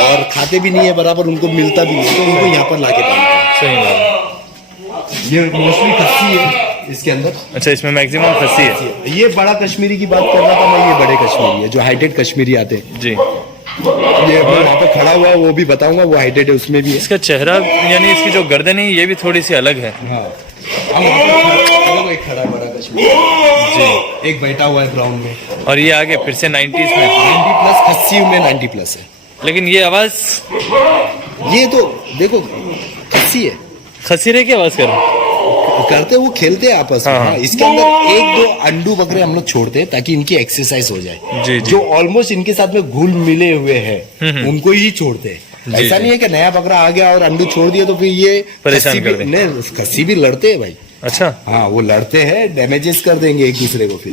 और खाते भी नहीं है बराबर, उनको मिलता भी नहीं, तो उनको यहाँ पर लाके बांधते हैं। सही बात। ये मोस्टली खस्सी है इसके अंदर। अच्छा, इसमें मैक्सिमम खस्सी है। ये बड़ा कश्मीरी की बात कर रहा था मैं, ये बड़े कश्मीरी है जो हाइटेड कश्मीरी आते हैं। जी। ये वहाँ पे खड़ा हुआ वो भी बताऊंगा, वो हाइटेड है, उसमें भी है। इसका चेहरा यानी इसकी जो गर्दन है ये भी थोड़ी सी अलग है। हाँ हम वहाँ पे एक खड़ा है बड़ा कश्मीरी जी। एक बैठा हुआ है ब्राउन में। और ये आगे फिर से 90s में 90 प्लस खस्सी में 90 प्लस है। लेकिन ये आवाज ये तो देखो खस्सी है, खसी रहे की आवाज कर रहा है। करते वो खेलते हैं आपस में। हाँ, हाँ। हाँ, इसके अंदर 1-2 अंडू बकरे हम लोग छोड़ते हैं ताकि इनकी एक्सरसाइज हो जाए। जी, जी। जो ऑलमोस्ट इनके साथ में घुल मिले हुए हैं उनको ही छोड़ते हैं। जी, ऐसा जी। नहीं है कि नया बकरा आ गया और अंडू छोड़ दिया तो फिर ये परेशान खस्सी कर भी- दें। नहीं, खस्सी भी लड़ते हैं भाई। अच्छा। हाँ वो लड़ते हैं, डैमेजेस कर देंगे एक दूसरे को फिर।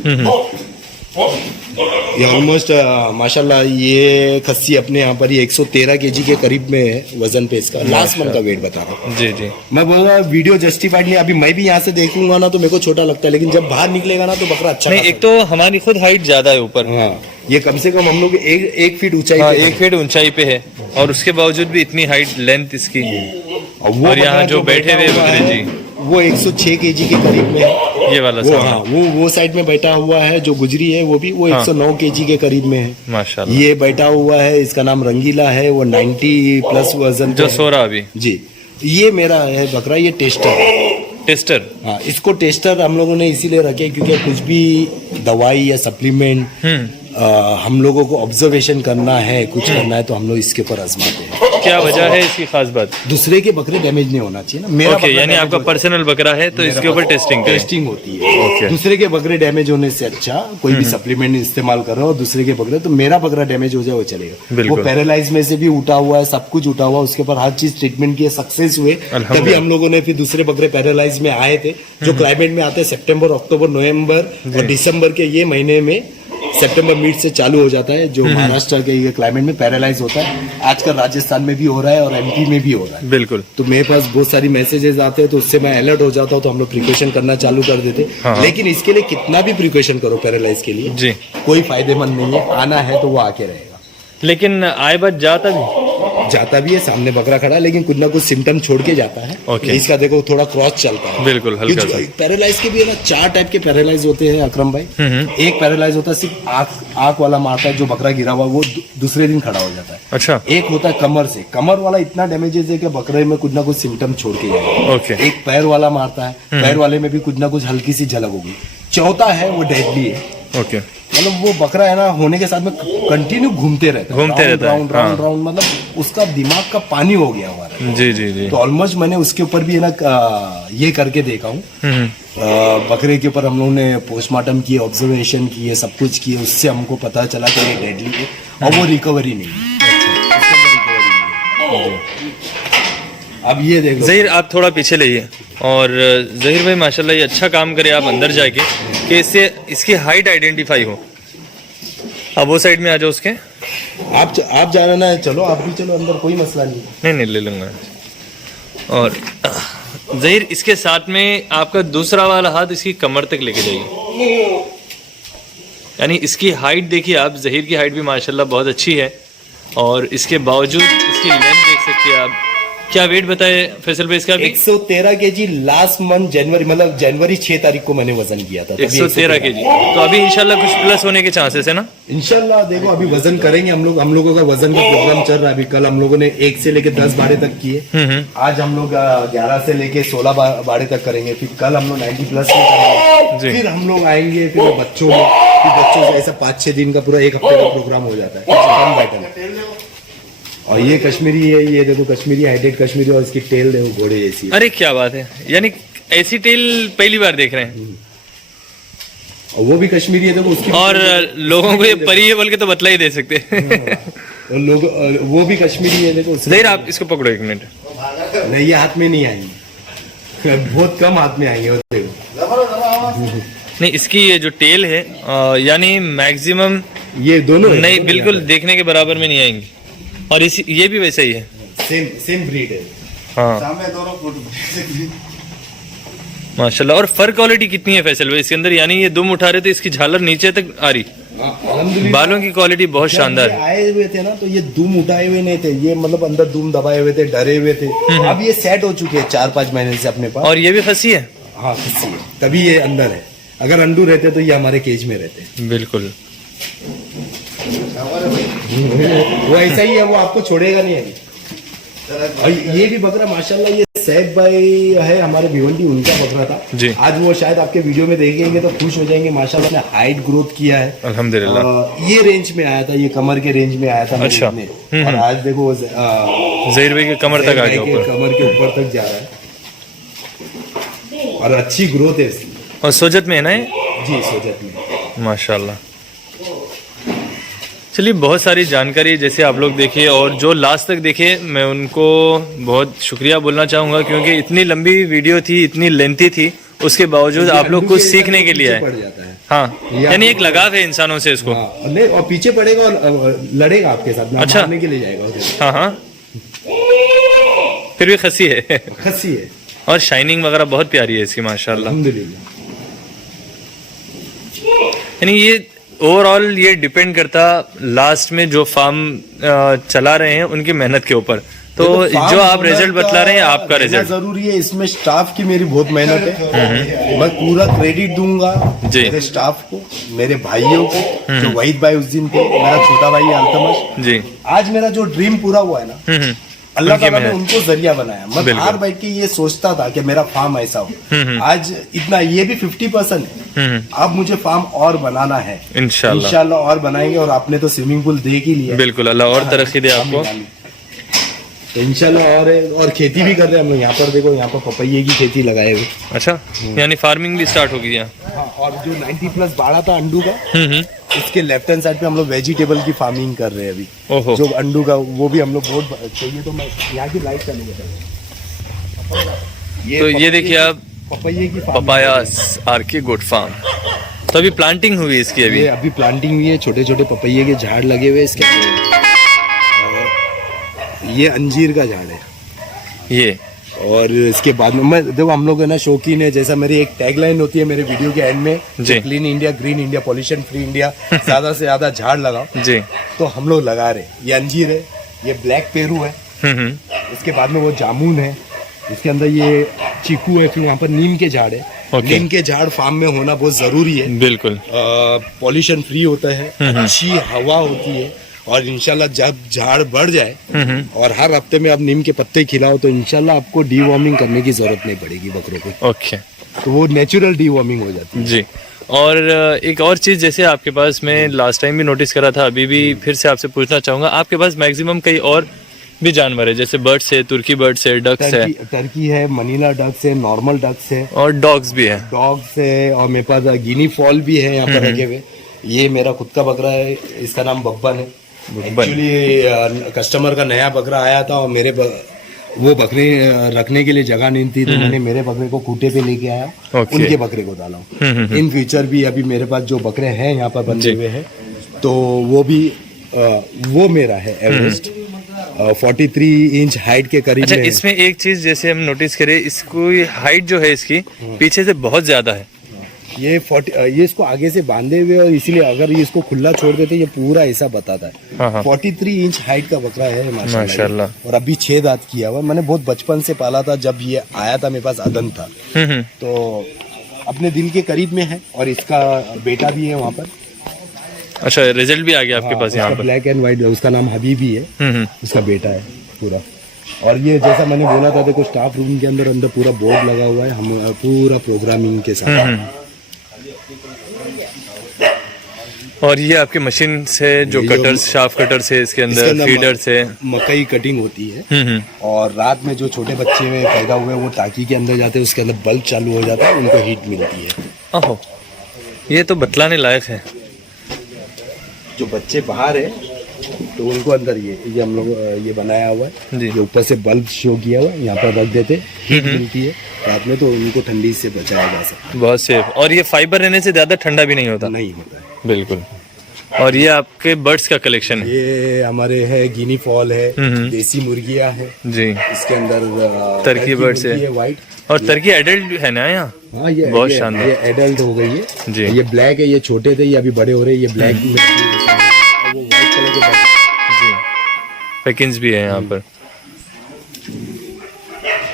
ये ऑलमोस्ट माशाल्लाह ये खस्सी अपने यहाँ पर ही 113 केजी के करीब में है वजन पे इसका, लास्ट मंथ का वेट बता रहा हूँ। जी जी। मैं बोल रहा वीडियो जस्टिफाइड नहीं, अभी मैं भी यहाँ से देखूंगा ना तो मेरे को छोटा लगता है, लेकिन जब बाहर निकलेगा ना तो बकरा अच्छा नहीं, खासा एक तो हमारी खुद हाइट ज्यादा है ऊपर। है। हाँ ये कम से कम हम लोग एक फीट ऊंचाई हाँ, पे 1 फीट ऊंचाई पे है और उसके बावजूद भी इतनी हाइट लेंथ इसकी। वो और यहाँ बकरा जो बैठे हुए हुआ बकरे है, जी, वो 106 केजी के करीब में है। ये वाला वो सामने। हाँ वो साइड में बैठा हुआ है जो गुजरी है, वो भी वो हाँ। 109 केजी के करीब में है। माशाल्लाह। ये बैठा हुआ है, इसका नाम रंगीला है, वो 90 प्लस वजन जो पे है। सो रहा अभी जी ये मेरा है बकरा, ये टेस्टर। टेस्टर। हाँ इसको टेस्टर हम लोगों ने इसीलिए रखे क्योंकि कुछ भी दवाई या सप्लीमेंट हम लोगों को ऑब्जर्वेशन करना है, कुछ करना है तो हम लोग इसके ऊपर आजमाते हैं। क्या वजह है इसकी खास बात? दूसरे के बकरे डैमेज नहीं होना चाहिए ना। मेरा ओके, बकरा यानी damage आपका होता है। पर्सनल बकरा है तो मेरा इसके ऊपर बकरा- टेस्टिंग करें। टेस्टिंग होती है। ओके। दूसरे के बकरे डैमेज होने से अच्छा कोई भी सप्लीमेंट इस्तेमाल कर रहा हो दूसरे के बकरे, तो मेरा बकरा डैमेज हो जाए वो चलेगा। वो बिल्कुल। पैरालाइज में से भी उठा हुआ है, सब कुछ उठा हुआ है, उसके ऊपर हर चीज ट्रीटमेंट किए, सक्सेस हुए, तभी अल्हम्दुलिल्लाह। हम लोगों ने फिर दूसरे बकरे पैरालाइज में आए थे जो क्लाइमेट में आते हैं सितंबर, अक्टूबर, नवंबर और दिसंबर के ये महीने में। सितंबर मिड से चालू हो जाता है जो महाराष्ट्र के ये क्लाइमेट में पैरालाइज होता है। आजकल राजस्थान में भी हो रहा है और एमपी में भी हो रहा है। बिल्कुल। तो मेरे पास बहुत सारी मैसेजेस आते हैं तो उससे मैं अलर्ट हो जाता हूँ, तो हम लोग प्रिकॉशन करना चालू कर देते। हाँ। लेकिन इसके लिए कितना भी प्रिकॉशन करो पैरालाइज के लिए जी। कोई फायदेमंद नहीं है। आना है तो वो आके रहेगा। लेकिन आए बात जाता भी जाता भी है, सामने बकरा खड़ा है, लेकिन कुछ ना कुछ सिम्टम छोड़ के जाता है। ओके। इसका देखो थोड़ा क्रॉस चलता है, बिल्कुल हल्का सा। पैरालाइज के भी है ना, 4 टाइप के पैरालाइज होते हैं अकरम भाई। एक पैरालाइज होता है सिर्फ आंख वाला मारता है, जो बकरा गिरा हुआ वो दूसरे दिन खड़ा हो जाता है। अच्छा। एक होता है कमर से, कमर वाला इतना डैमेजेस है कि बकरे में कुछ ना कुछ सिम्टम छोड़ के जाएगा। ओके। एक पैर वाला मारता है, पैर वाले में भी कुछ ना कुछ हल्की सी झलक होगी। चौथा है वो डेडली है, ओके। मतलब वो बकरा है ना होने के साथ में कंटिन्यू घूमते रहता है, राउंड राउंड, मतलब उसका दिमाग का पानी हो गया हमारा। जी जी जी। तो ऑलमोस्ट मैंने उसके ऊपर भी है ना ये करके देखा हूँ। बकरे के ऊपर हम लोगों ने पोस्टमार्टम किए, ऑब्जर्वेशन किए, सब कुछ किए, उससे हमको पता चला कि ये डेडली है और वो रिकवरी नहीं है। अब ये देखो ज़हीर, आप थोड़ा पीछे लाइए। और ज़हीर भाई माशाल्लाह ये अच्छा काम करे आप अंदर जाके कि इससे इसकी हाइट आइडेंटिफाई हो। अब वो साइड में आ जाओ उसके। आप जा रहे हैं, चलो आप भी चलो अंदर, कोई मसला नहीं। नहीं ले लूँगा। और ज़हीर इसके साथ में आपका दूसरा वाला हाथ इसकी कमर तक लेके जाइए, यानी इसकी हाइट देखिए आप। ज़हीर की हाइट भी माशाल्लाह बहुत अच्छी है और इसके बावजूद इसकी लेंथ देख सकते हैं आप। क्या वेट बताए फैसल भाई इसका? 113 केजी लास्ट मंथ जनवरी, मतलब जनवरी 6 तारीख को मैंने वजन किया था। 113 केजी। तो अभी इंशाल्लाह कुछ प्लस होने के चांसेस है ना? इंशाल्लाह देखो अभी वजन करेंगे हम लोग। हम लोगों का वजन का प्रोग्राम चल रहा है अभी। कल हम लोगों ने 1 से लेके 10 बाड़े तक किए। आज हम लोग 11 से लेके 16 बाड़े तक करेंगे। फिर कल हम लोग 90 प्लस में करेंगे। फिर हम लोग आएंगे फिर बच्चों से ऐसा 5-6 दिन का पूरा 1 हफ्ते का प्रोग्राम हो जाता है कम बैठल। और ये कश्मीरी है, ये देखो कश्मीरी हाइटेड कश्मीरी, और इसकी टेल देखो घोड़े जैसी है। अरे क्या बात है, यानी ऐसी टेल पहली बार देख रहे हैं। और वो भी कश्मीरी है देखो उसकी। और लोगों को ये परी है बोल के तो बतला ही दे सकते हैं। और लोग वो भी कश्मीरी है देखो। ज़हीर आप इसको पकड़ो 1 मिनट। नहीं ये हाथ में नहीं आएंगे, बहुत कम हाथ में आएंगे। वो देखो नहीं इसकी ये जो टेल है यानी मैक्सिमम ये दोनों नहीं बिल्कुल देखने के बराबर में नहीं आएंगी। और इसी ये भी वैसा ही है, सेम ब्रीड है। हाँ माशाल्लाह। और फर क्वालिटी कितनी है फैसल भाई इसके अंदर? यानी ये दुम उठा रहे तो इसकी झालर नीचे तक आ रही। बालों की क्वालिटी बहुत शानदार है। आए हुए थे ना तो ये दुम उठाए हुए नहीं थे, ये मतलब अंदर दुम दबाए हुए थे, डरे हुए थे। अब ये सेट हो चुके हैं 4-5 महीने से अपने पास। और ये भी खसी है? हाँ खसी है, तभी ये अंदर है। अगर अंडू रहते तो ये हमारे केज में रहते। बिल्कुल वो ऐसा ही है, वो आपको छोड़ेगा नहीं अभी। और ये भी बकरा माशाल्लाह ये सैफ भाई है हमारे भिवंडी, उनका बकरा था जी। आज वो शायद आपके वीडियो में देखेंगे तो खुश हो जाएंगे। माशाल्लाह ने हाइट ग्रोथ किया है अल्हम्दुलिल्लाह। ये रेंज में आया था, ये कमर के रेंज में आया था। अच्छा। और आज देखो ज़हीर भाई के कमर तक आ गया, कमर के ऊपर तक जा रहा है और अच्छी ग्रोथ है इसकी। और सोजत में है ना? जी सोजत में माशाल्लाह। चलिए बहुत सारी जानकारी जैसे आप लोग देखिए और जो लास्ट तक देखे मैं उनको बहुत शुक्रिया बोलना चाहूँगा, क्योंकि इतनी लंबी वीडियो थी, इतनी लेंथी थी, उसके बावजूद आप लोग कुछ सीखने के लिए आए। हाँ यानी एक लगाव है इंसानों से इसको। नहीं और पीछे पड़ेगा और लड़ेगा आपके साथ। अच्छा के लिए जाएगा। हाँ हाँ फिर भी खसी है। खसी है और शाइनिंग वगैरह बहुत प्यारी है इसकी माशाल्लाह। अल्हम्दुलिल्लाह। यानी ये ओवरऑल ये डिपेंड करता लास्ट में जो फार्म चला रहे हैं उनकी मेहनत के ऊपर। तो जो आप रिजल्ट बतला रहे हैं आपका रिजल्ट जरूरी है। इसमें स्टाफ की मेरी बहुत मेहनत है। मैं पूरा क्रेडिट दूंगा मेरे स्टाफ को, मेरे भाइयों को, जो वहीद भाई उस दिन थे, मेरा छोटा भाई अल्तमश जी। आज मेरा जो ड्रीम पूरा हुआ है ना, अल्लाह ताला ने उनको जरिया बनाया। मैं बाहर बैठ के ये सोचता था कि मेरा फार्म ऐसा हो। आज इतना ये भी 50% है। अब मुझे फार्म और बनाना है इंशाल्लाह और बनाएंगे। और आपने तो स्विमिंग पूल देख ही लिया। बिल्कुल अल्लाह और तरक्की दे आपको। तो इंशाल्लाह और खेती भी कर रहे हैं हम लोग। यहाँ पर देखो, यहाँ पर पपैये की खेती लगाए हुए। अच्छा यानी फार्मिंग भी स्टार्ट होगी यहाँ। हाँ, और जो 90 प्लस बाड़ा था अंडू का, इसके लेफ्ट हैंड साइड पे हम लोग वेजिटेबल की फार्मिंग कर रहे हैं अभी। ओहो। जो अंडू का वो भी हम लोग बहुत चाहिए। तो मैं यहाँ की लाइट करने का तो ये देखिए आप पपैये की पपायास आरके गुड फार्म। तो अभी प्लांटिंग हुई इसकी? अभी प्लांटिंग हुई है, छोटे छोटे पपैये के झाड़ लगे हुए इसके। ये अंजीर का झाड़ है ये। और इसके बाद में मैं देखो हम लोग है ना शौकीन है। जैसा मेरी एक टैगलाइन होती है मेरे वीडियो के एंड में, clean India, green India, pollution free India, ज्यादा से ज्यादा झाड़ लगाओ जी। तो हम लोग लगा रहे। ये अंजीर है, ये ब्लैक पेरू है, हम्म, इसके बाद में वो जामुन है, इसके अंदर ये चीकू है, फिर यहाँ पर नीम के झाड़ है। Okay. नीम के झाड़ फार्म में होना बहुत जरूरी है, बिल्कुल। पॉल्यूशन फ्री होता है, अच्छी हवा होती है, और इंशाल्लाह जब झाड़ बढ़ जाए और हर हफ्ते में आप नीम के पत्ते खिलाओ तो इंशाल्लाह आपको डीवॉर्मिंग करने की जरूरत नहीं पड़ेगी बकरों को। ओके तो वो नेचुरल डीवॉर्मिंग हो जाती है। जी। और एक और चीज़, जैसे आपके पास मैं लास्ट टाइम भी नोटिस करा था, अभी भी फिर से आपसे पूछना चाहूँगा, आपके पास मैक्सिमम कई और भी जानवर है, जैसे बर्ड्स है, तुर्की बर्ड्स है, डक्स है, टर्की है, मनीला डक्स है, नॉर्मल डक्स है, और डॉग्स भी है। डॉग्स है, और मेरे पास गिनी फॉल भी है यहाँ पर रखे हुए। ये मेरा खुद का बकरा है, इसका नाम बब्बन है। एक्चुअली कस्टमर का नया बकरा आया था और मेरे वो बकरे रखने के लिए जगह नहीं थी, तो मैंने मेरे बकरे को खूटे पे लेके आया, Okay. उनके बकरे को डाला हूँ। इन फ्यूचर भी अभी मेरे पास जो बकरे हैं यहाँ पर बंधे हुए हैं, तो वो भी वो मेरा है एवरेस्ट 43 इंच हाइट के करीब अच्छा, में है। इसमें एक चीज जैसे हम नोटिस करें, इसको हाइट जो है इसकी पीछे से बहुत ज्यादा है। ये इसको आगे से बांधे हुए, और इसीलिए अगर ये इसको खुला छोड़ देते ये पूरा ऐसा बताता है। हाँ, हाँ। 43 इंच हाइट का बकरा है माशाल्लाह। और अभी 6 दांत किया हुआ। मैंने बहुत बचपन से पाला था, जब ये आया था मेरे पास अदन था, तो अपने दिल के करीब में है। और इसका बेटा भी है वहाँ पर। अच्छा, रिजल्ट भी आ गया आपके पास यहाँ पर। ब्लैक एंड व्हाइट, उसका नाम हबीबी है, उसका बेटा है पूरा। और ये जैसा मैंने बोला था, देखो स्टाफ रूम के अंदर पूरा बोर्ड लगा हुआ है, हम पूरा प्रोग्रामिंग के साथ। और ये आपके मशीन से जो कटर्स, शार्प कटर्स है, इसके अंदर फीडर से मकई कटिंग होती है। और रात में जो छोटे बच्चे में पैदा हुए वो टाकी के अंदर जाते हैं, उसके अंदर बल्ब चालू हो जाता है, उनको हीट मिलती है। ओहो, ये तो बतलाने लायक है। जो बच्चे बाहर है तो उनको अंदर ये हम लोग ये बनाया हुआ है, जी। जो ऊपर से बल्ब शो किया हुआ है, यहाँ पर रख देते, हीट मिलती है रात में, तो उनको ठंडी से बचाया जा सकता बहुत सेफ। और ये फाइबर रहने से ज्यादा ठंडा भी नहीं होता। नहीं होता है। बिल्कुल। और ये आपके बर्ड्स का कलेक्शन है। ये हमारे है गिनी फॉल है, देसी मुर्गियाँ है जी। इसके अंदर टर्की बर्ड्स मुर्गी है, व्हाइट। और टर्की एडल्ट है ना यहाँ। हाँ, ये बहुत शानदार। ये एडल्ट हो गई है जी। ये ब्लैक है, ये छोटे थे, ये अभी बड़े हो रहे हैं। ये ब्लैक में वो व्हाइट कलर के जी, पैकिंग्स भी है यहाँ पर।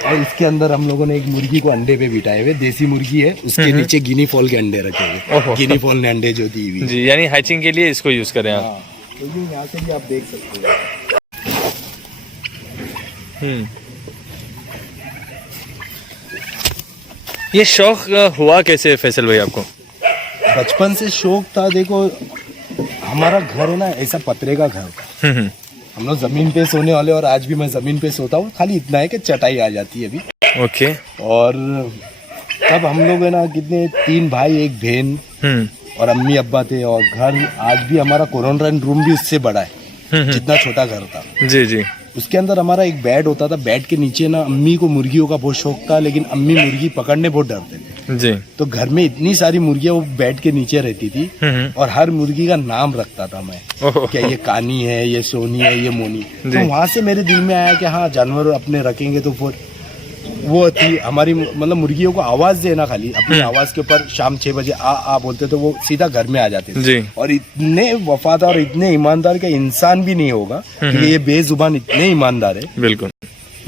और इसके अंदर हम लोगों ने एक मुर्गी को अंडे पे बिठाए हुए, देसी मुर्गी है, उसके नीचे गिनी फॉल के अंडे रखे हुए। गिनी फॉल ने अंडे जो दी हुई जी, यानी हैचिंग के लिए इसको यूज करें आप। हाँ, तो ये यहाँ से भी आप देख सकते हो। ये शौक हुआ कैसे फैसल भाई आपको? बचपन से शौक था। देखो हमारा घर है ना ऐसा पतरे का घर था, हम लोग जमीन पे सोने वाले, और आज भी मैं जमीन पे सोता हूँ। खाली इतना है कि चटाई आ जाती है अभी। ओके। और तब हम लोग है ना कितने 3 भाई 1 बहन और अम्मी अब्बा थे। और घर आज भी हमारा कोरोना रूम भी उससे बड़ा है, जितना छोटा घर था। जी जी। उसके अंदर हमारा एक बेड होता था। बेड के नीचे ना अम्मी को मुर्गियों का बहुत शौक था, लेकिन अम्मी मुर्गी पकड़ने बहुत डरते थे। जी। तो घर में इतनी सारी मुर्गियां वो बेड के नीचे रहती थी, और हर मुर्गी का नाम रखता था मैं, क्या ये कानी है, ये सोनी है, ये मोनी। तो वहां से मेरे दिल में आया कि हाँ जानवर अपने रखेंगे तो फिर वो थी हमारी, मतलब मुर्गियों को आवाज देना, खाली अपनी आवाज के ऊपर शाम 6 बजे आ बोलते तो वो सीधा घर में आ जाते थे। जी। और इतने वफादार और इतने ईमानदार का इंसान भी नहीं होगा कि ये बेजुबान इतने ईमानदार है। बिल्कुल।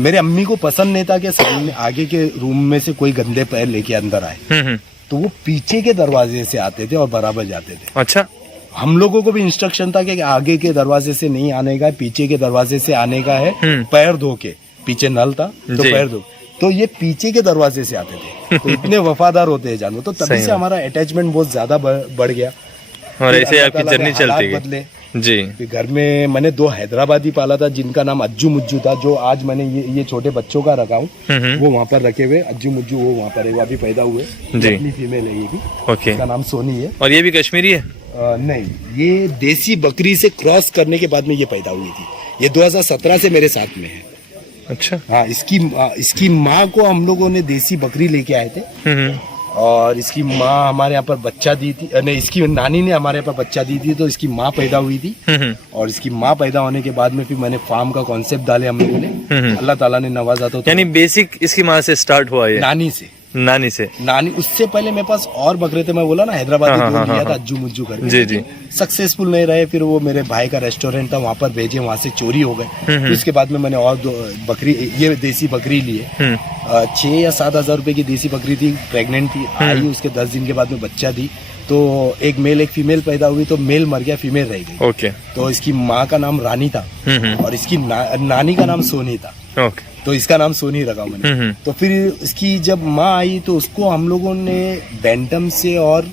मेरे अम्मी को पसंद नहीं था कि सामने आगे के रूम में से कोई गंदे पैर लेके अंदर आए, तो वो पीछे के दरवाजे से आते थे और बराबर जाते थे। अच्छा। हम लोगों को भी इंस्ट्रक्शन था कि आगे के दरवाजे से नहीं आने का है, पीछे के दरवाजे से आने का है, पैर धो के। पीछे नल था तो जी। पैर धो, तो ये पीछे के दरवाजे से आते थे। तो इतने वफादार होते हैं जानवर, तो तभी से हमारा अटैचमेंट बहुत ज्यादा बढ़ गया। और ऐसे फिर आपकी अल्लाह जर्नी ताला ने चलती हालात बदले। गई। जी। फिर घर में मैंने 2 हैदराबादी पाला था, जिनका नाम अज्जू मुज्जू था, जो आज मैंने ये छोटे बच्चों का रखा हूँ, वो वहाँ पर रखे हुए। अज्जू मुज्जू वो वहाँ पर है, वो अभी पैदा हुए। जी। अपनी फीमेल है ये भी। ओके। इसका नाम सोनी है। और ये भी कश्मीरी है? नहीं, ये देसी बकरी से क्रॉस करने के बाद में ये पैदा हुई थी। ये 2017 से मेरे साथ में है। अच्छा। हाँ, इसकी माँ को हम लोगों ने देसी बकरी लेके आए थे, और इसकी माँ हमारे यहाँ पर बच्चा दी थी, नहीं इसकी नानी ने हमारे यहाँ पर बच्चा दी थी, तो इसकी माँ पैदा हुई थी। और इसकी माँ पैदा होने के बाद में फिर मैंने फार्म का कॉन्सेप्ट डाले हम लोगों ने। अल्लाह ताला ने नवाजा। तो यानी बेसिक इसकी माँ से स्टार्ट हुआ ये? नानी से। नानी से। नानी उससे पहले मेरे पास और बकरे थे, मैं बोला ना हैदराबादी हाँ, दो हाँ, लिया हाँ, था अज्जू मुज्जू करके। जी, जी। सक्सेसफुल नहीं रहे, फिर वो मेरे भाई का रेस्टोरेंट था वहाँ पर भेजे, वहाँ से चोरी हो गए। फिर उसके बाद में मैंने और दो बकरी, ये देसी बकरी लिए। 6 या 7 हजार रुपए की देसी बकरी थी, प्रेग्नेंट थी, आई उसके 10 दिन के बाद में बच्चा दी, तो एक मेल एक फीमेल पैदा हुई, तो मेल मर गया, फीमेल रह गई। ओके। तो इसकी माँ का नाम रानी था और इसकी नानी का नाम सोनी था। ओके। तो इसका नाम सोनी रखा मैंने। तो फिर इसकी जब माँ आई तो उसको हम लोगों ने बैंटम से और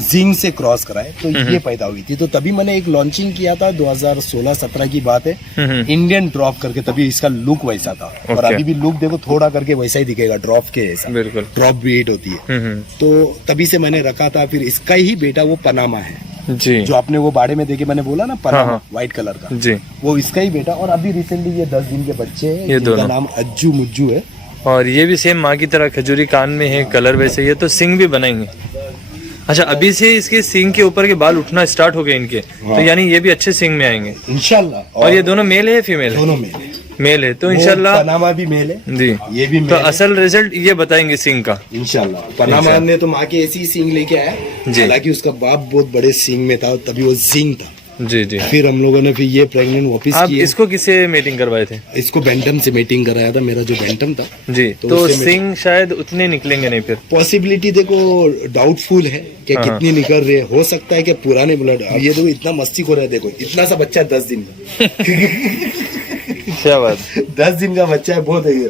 जिंग से क्रॉस कराए, तो ये पैदा हुई थी। तो तभी मैंने एक लॉन्चिंग किया था, 2016-17 की बात है, इंडियन ड्रॉप करके, तभी इसका लुक वैसा था। और अभी भी लुक देखो थोड़ा करके वैसा ही दिखेगा, ड्रॉप के ऐसा, बिल्कुल ड्रॉप ब्रीड होती है। तो तभी से मैंने रखा था। फिर इसका ही बेटा वो पनामा है जी, जो आपने वो बाड़े में देखे, मैंने बोला ना पनामा, व्हाइट कलर का जी, वो इसका ही बेटा। और अभी रिसेंटली ये 10 दिन के बच्चे हैं, ये जिनका दोनों नाम अज्जू मुज्जू है। और ये भी सेम माँ की तरह खजूरी कान में है, कलर वैसे ही है। तो सिंग भी बनाएंगे। अच्छा, अभी से इसके सिंग के ऊपर के बाल उठना स्टार्ट हो गए इनके, तो यानी ये भी अच्छे सिंग में आएंगे इंशाल्लाह। और ये दोनों मेल है फीमेल है? दोनों मेल है। मेल है, तो इंशाल्लाह पनामा भी मेल है जी, ये भी तो मेल है। असल रिजल्ट ये बताएंगे सिंग का इंशाल्लाह। पनामा ने तो माँ के ऐसी ही सींग लेके आया, जी। हालांकि उसका बाप बहुत बड़े सींग में था, तभी वो जिंग था। जी जी। फिर हम लोगों ने फिर ये प्रेग्नेंट वापिस आप किए। इसको किसे मीटिंग करवाए थे? इसको बैंटम से मीटिंग कराया था, मेरा जो बैंटम था। जी, तो तो उससे सिंग शायद उतने निकलेंगे नहीं फिर। पॉसिबिलिटी देखो डाउटफुल है कि हाँ। कितनी निकल रही है। हो सकता है कि पुराने ब्लड, अब ये देखो इतना मस्ती हो रहा है, देखो इतना सा बच्चा है 10 दिन का। क्या बात। 10 दिन का बच्चा है, बहुत है।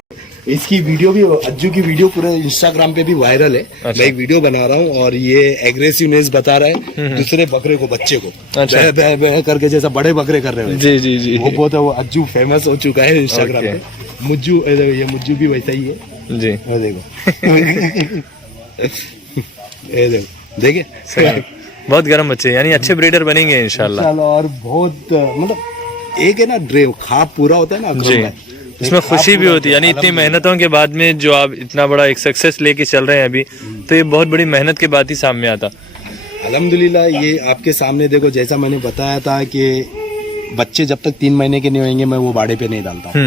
इसकी वीडियो भी, अज्जू की वीडियो पूरे इंस्टाग्राम पे भी वायरल है। अच्छा। मैं एक वीडियो बना रहा हूँ और ये एग्रेसिवनेस बता रहा है दूसरे बकरे को, बच्चे को अच्छा। बह बह बह करके, जैसा बड़े बकरे कर रहे हैं। जी जी जी। वो बहुत है, वो अज्जू फेमस हो चुका है इंस्टाग्राम ओके। पे। मुज्जू, ये मुज्जू भी वैसा ही है। जी, ये देखो ये देखो, देखे बहुत गर्म बच्चे, यानी अच्छे ब्रीडर बनेंगे इंशाल्लाह। और बहुत मतलब एक है ना ड्रेव खाब पूरा होता है ना अकरम जी, भाई, इसमें खुशी भी होती है, यानी इतनी मेहनतों के बाद में जो आप इतना बड़ा एक सक्सेस लेके चल रहे हैं अभी, तो ये बहुत बड़ी मेहनत के बाद ही सामने आता। अल्हम्दुलिल्लाह। ये आपके सामने देखो, जैसा मैंने बताया था कि बच्चे जब तक 3 महीने के नहीं होंगे मैं वो बाड़े पे नहीं डालता हूँ।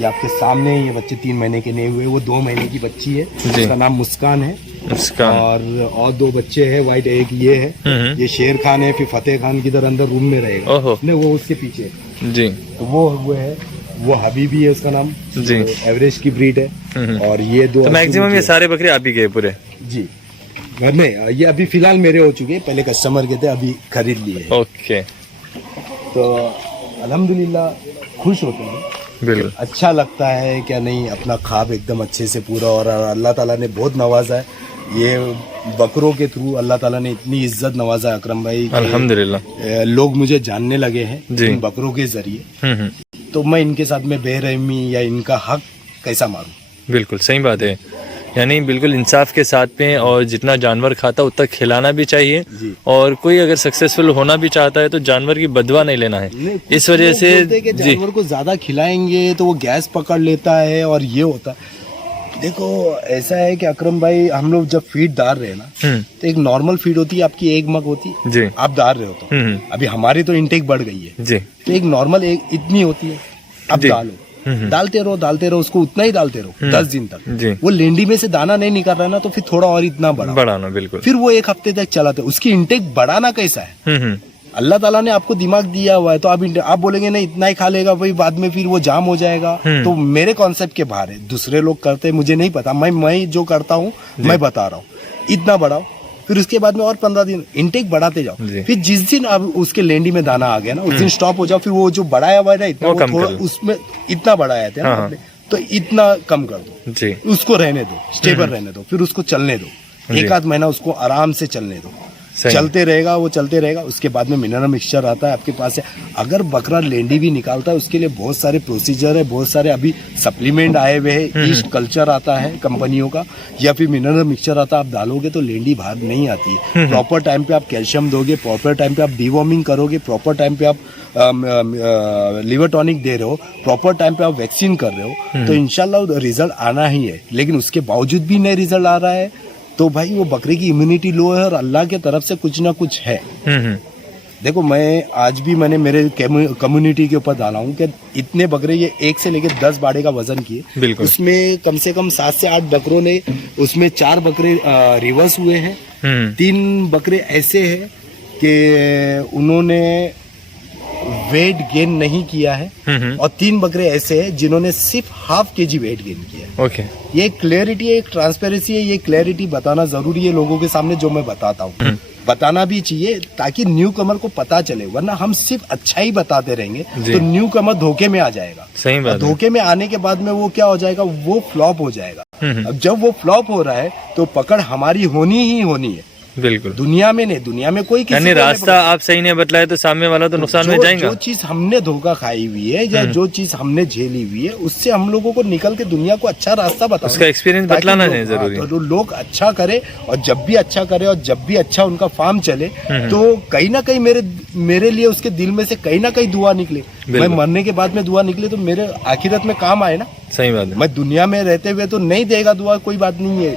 ये आपके सामने ये बच्चे 3 महीने के नहीं हुए, वो 2 महीने की बच्ची है, उसका नाम मुस्कान है। उसका और 2 बच्चे हैं वाइट, एक ये है, ये शेर खान है, फिर फतेह खान की तरह अंदर रूम में रहेगा। ओहो। नहीं, वो उसके पीछे जी, तो वो है, वो हबीबी है उसका नाम जी। एवरेज की ब्रीड है। और ये 2 तो मैक्सिमम ये सारे बकरे आप ही गए पूरे? जी, घर में ये अभी फिलहाल मेरे हो चुके हैं, पहले कस्टमर के थे, अभी खरीद लिए। ओके, तो अल्हम्दुलिल्लाह खुश होते हैं, बिल्कुल। अच्छा लगता है क्या नहीं, अपना ख्वाब एकदम अच्छे से पूरा। और अल्लाह ताला ने बहुत नवाजा है, ये बकरों के थ्रू अल्लाह ताला ने इतनी इज्जत नवाजा है अकरम भाई, अल्हम्दुलिल्लाह। लोग मुझे जानने लगे हैं जी। इन बकरों के जरिए। तो मैं इनके साथ में बेरहमी या इनका हक कैसा मारूं? बिल्कुल सही बात है, यानी बिल्कुल इंसाफ के साथ में, और जितना जानवर खाता उतना खिलाना भी चाहिए। जी। और कोई अगर सक्सेसफुल होना भी चाहता है तो जानवर की बदवा नहीं लेना है। नहीं, इस वजह से बोलते हैं कि जी, जानवर को ज्यादा खिलाएंगे तो वो गैस पकड़ लेता है और ये होता है। देखो ऐसा है कि अकरम भाई, हम लोग जब फीड डाल रहे हैं ना, तो एक नॉर्मल फीड होती है आपकी, 1 मग होती है, जी, आप डाल रहे हो तो अभी हमारी तो इनटेक बढ़ गई है, जी, तो एक नॉर्मल एक इतनी होती है, आप जी। डालो, डालते रहो उसको उतना ही डालते रहो 10 दिन जी। तक। वो लेंडी में से दाना नहीं निकल रहा है ना, तो फिर थोड़ा और इतना बढ़ाना, बिल्कुल। फिर वो 1 हफ्ते तक चलाते। उसकी इनटेक बढ़ाना कैसा है? अल्लाह ताला ने आपको दिमाग दिया हुआ है, तो आप बोलेंगे नहीं इतना ही खा लेगा भाई, बाद में फिर वो जाम हो जाएगा। तो मेरे कॉन्सेप्ट के बाहर है, दूसरे लोग करते हैं मुझे नहीं पता, मैं जो करता हूँ मैं बता रहा हूँ। इतना बढ़ाओ, फिर उसके बाद में और 15 दिन इनटेक बढ़ाते जाओ। फिर जिस दिन अब उसके लेंडी में दाना आ गया ना, उस दिन स्टॉप हो जाओ। फिर वो जो बढ़ाया हुआ है ना इतना, वो कम थोड़ा कर दो। उसमें इतना बढ़ाया था ना आपने, तो इतना कम कर दो जी, उसको, रहने दो, स्टेबल रहने दो, फिर उसको चलने दो, 1 आध महीना उसको आराम से चलने दो। सही। चलते रहेगा, वो चलते रहेगा। उसके बाद में मिनरल मिक्सचर आता है आपके पास है। अगर बकरा लेंडी भी निकालता है उसके लिए बहुत सारे प्रोसीजर है, बहुत सारे अभी सप्लीमेंट आए हुए हैं, ईस्ट कल्चर आता है कंपनियों का, या फिर मिनरल मिक्सचर आता है, आप डालोगे तो लेंडी बाहर नहीं आती है। प्रॉपर टाइम पे आप कैल्शियम दोगे, प्रॉपर टाइम पे आप डिवॉर्मिंग करोगे, प्रॉपर टाइम पे आप लिवर टॉनिक दे रहे हो, प्रॉपर टाइम पे आप वैक्सीन कर रहे हो, तो इंशाल्लाह रिजल्ट आना ही है। लेकिन उसके बावजूद भी नहीं रिजल्ट आ रहा है, तो भाई वो बकरे की इम्यूनिटी लो है और अल्लाह के तरफ से कुछ ना कुछ है। देखो मैं आज भी मैंने मेरे कम्युनिटी के ऊपर डाला हूँ कि इतने बकरे ये 1 से लेकर 10 बाड़े का वजन किए। बिल्कुल। उसमें कम से कम 7 से 8 बकरों ने, उसमें 4 बकरे रिवर्स हुए हैं, 3 बकरे ऐसे हैं कि उन्होंने वेट गेन नहीं किया है, और 3 बकरे ऐसे हैं जिन्होंने सिर्फ ½ kg वेट गेन किया है। ओके। ये क्लैरिटी है, एक ट्रांसपेरेंसी है, ये क्लैरिटी बताना जरूरी है लोगों के सामने, जो मैं बताता हूँ बताना भी चाहिए ताकि न्यू कमर को पता चले, वरना हम सिर्फ अच्छा ही बताते रहेंगे तो न्यू कमर धोखे में आ जाएगा। सही बात है। धोखे में आने के बाद में वो क्या हो जाएगा, वो फ्लॉप हो जाएगा। अब जब वो फ्लॉप हो रहा है तो पकड़ हमारी होनी ही होनी है। बिल्कुल। दुनिया में नहीं, दुनिया में कोई किसी यानी को नहीं रास्ता आप सही नहीं बतलाए तो सामने वाला तो नुकसान में जाएगा। जो चीज हमने धोखा खाई हुई है या जो चीज हमने झेली हुई है, उससे हम लोगों को निकल के दुनिया को अच्छा रास्ता बताओ, उसका एक्सपीरियंस बतलाना है जरूरी। तो लोग अच्छा करे, और जब भी अच्छा करे और जब भी अच्छा उनका फार्म चले तो कहीं ना कहीं मेरे लिए उसके दिल में से कहीं ना कहीं दुआ निकले। मैं मरने के बाद में दुआ निकले तो मेरे आखिरत में काम आए ना। सही बात है। मैं दुनिया में रहते हुए तो नहीं देगा दुआ, कोई बात नहीं है,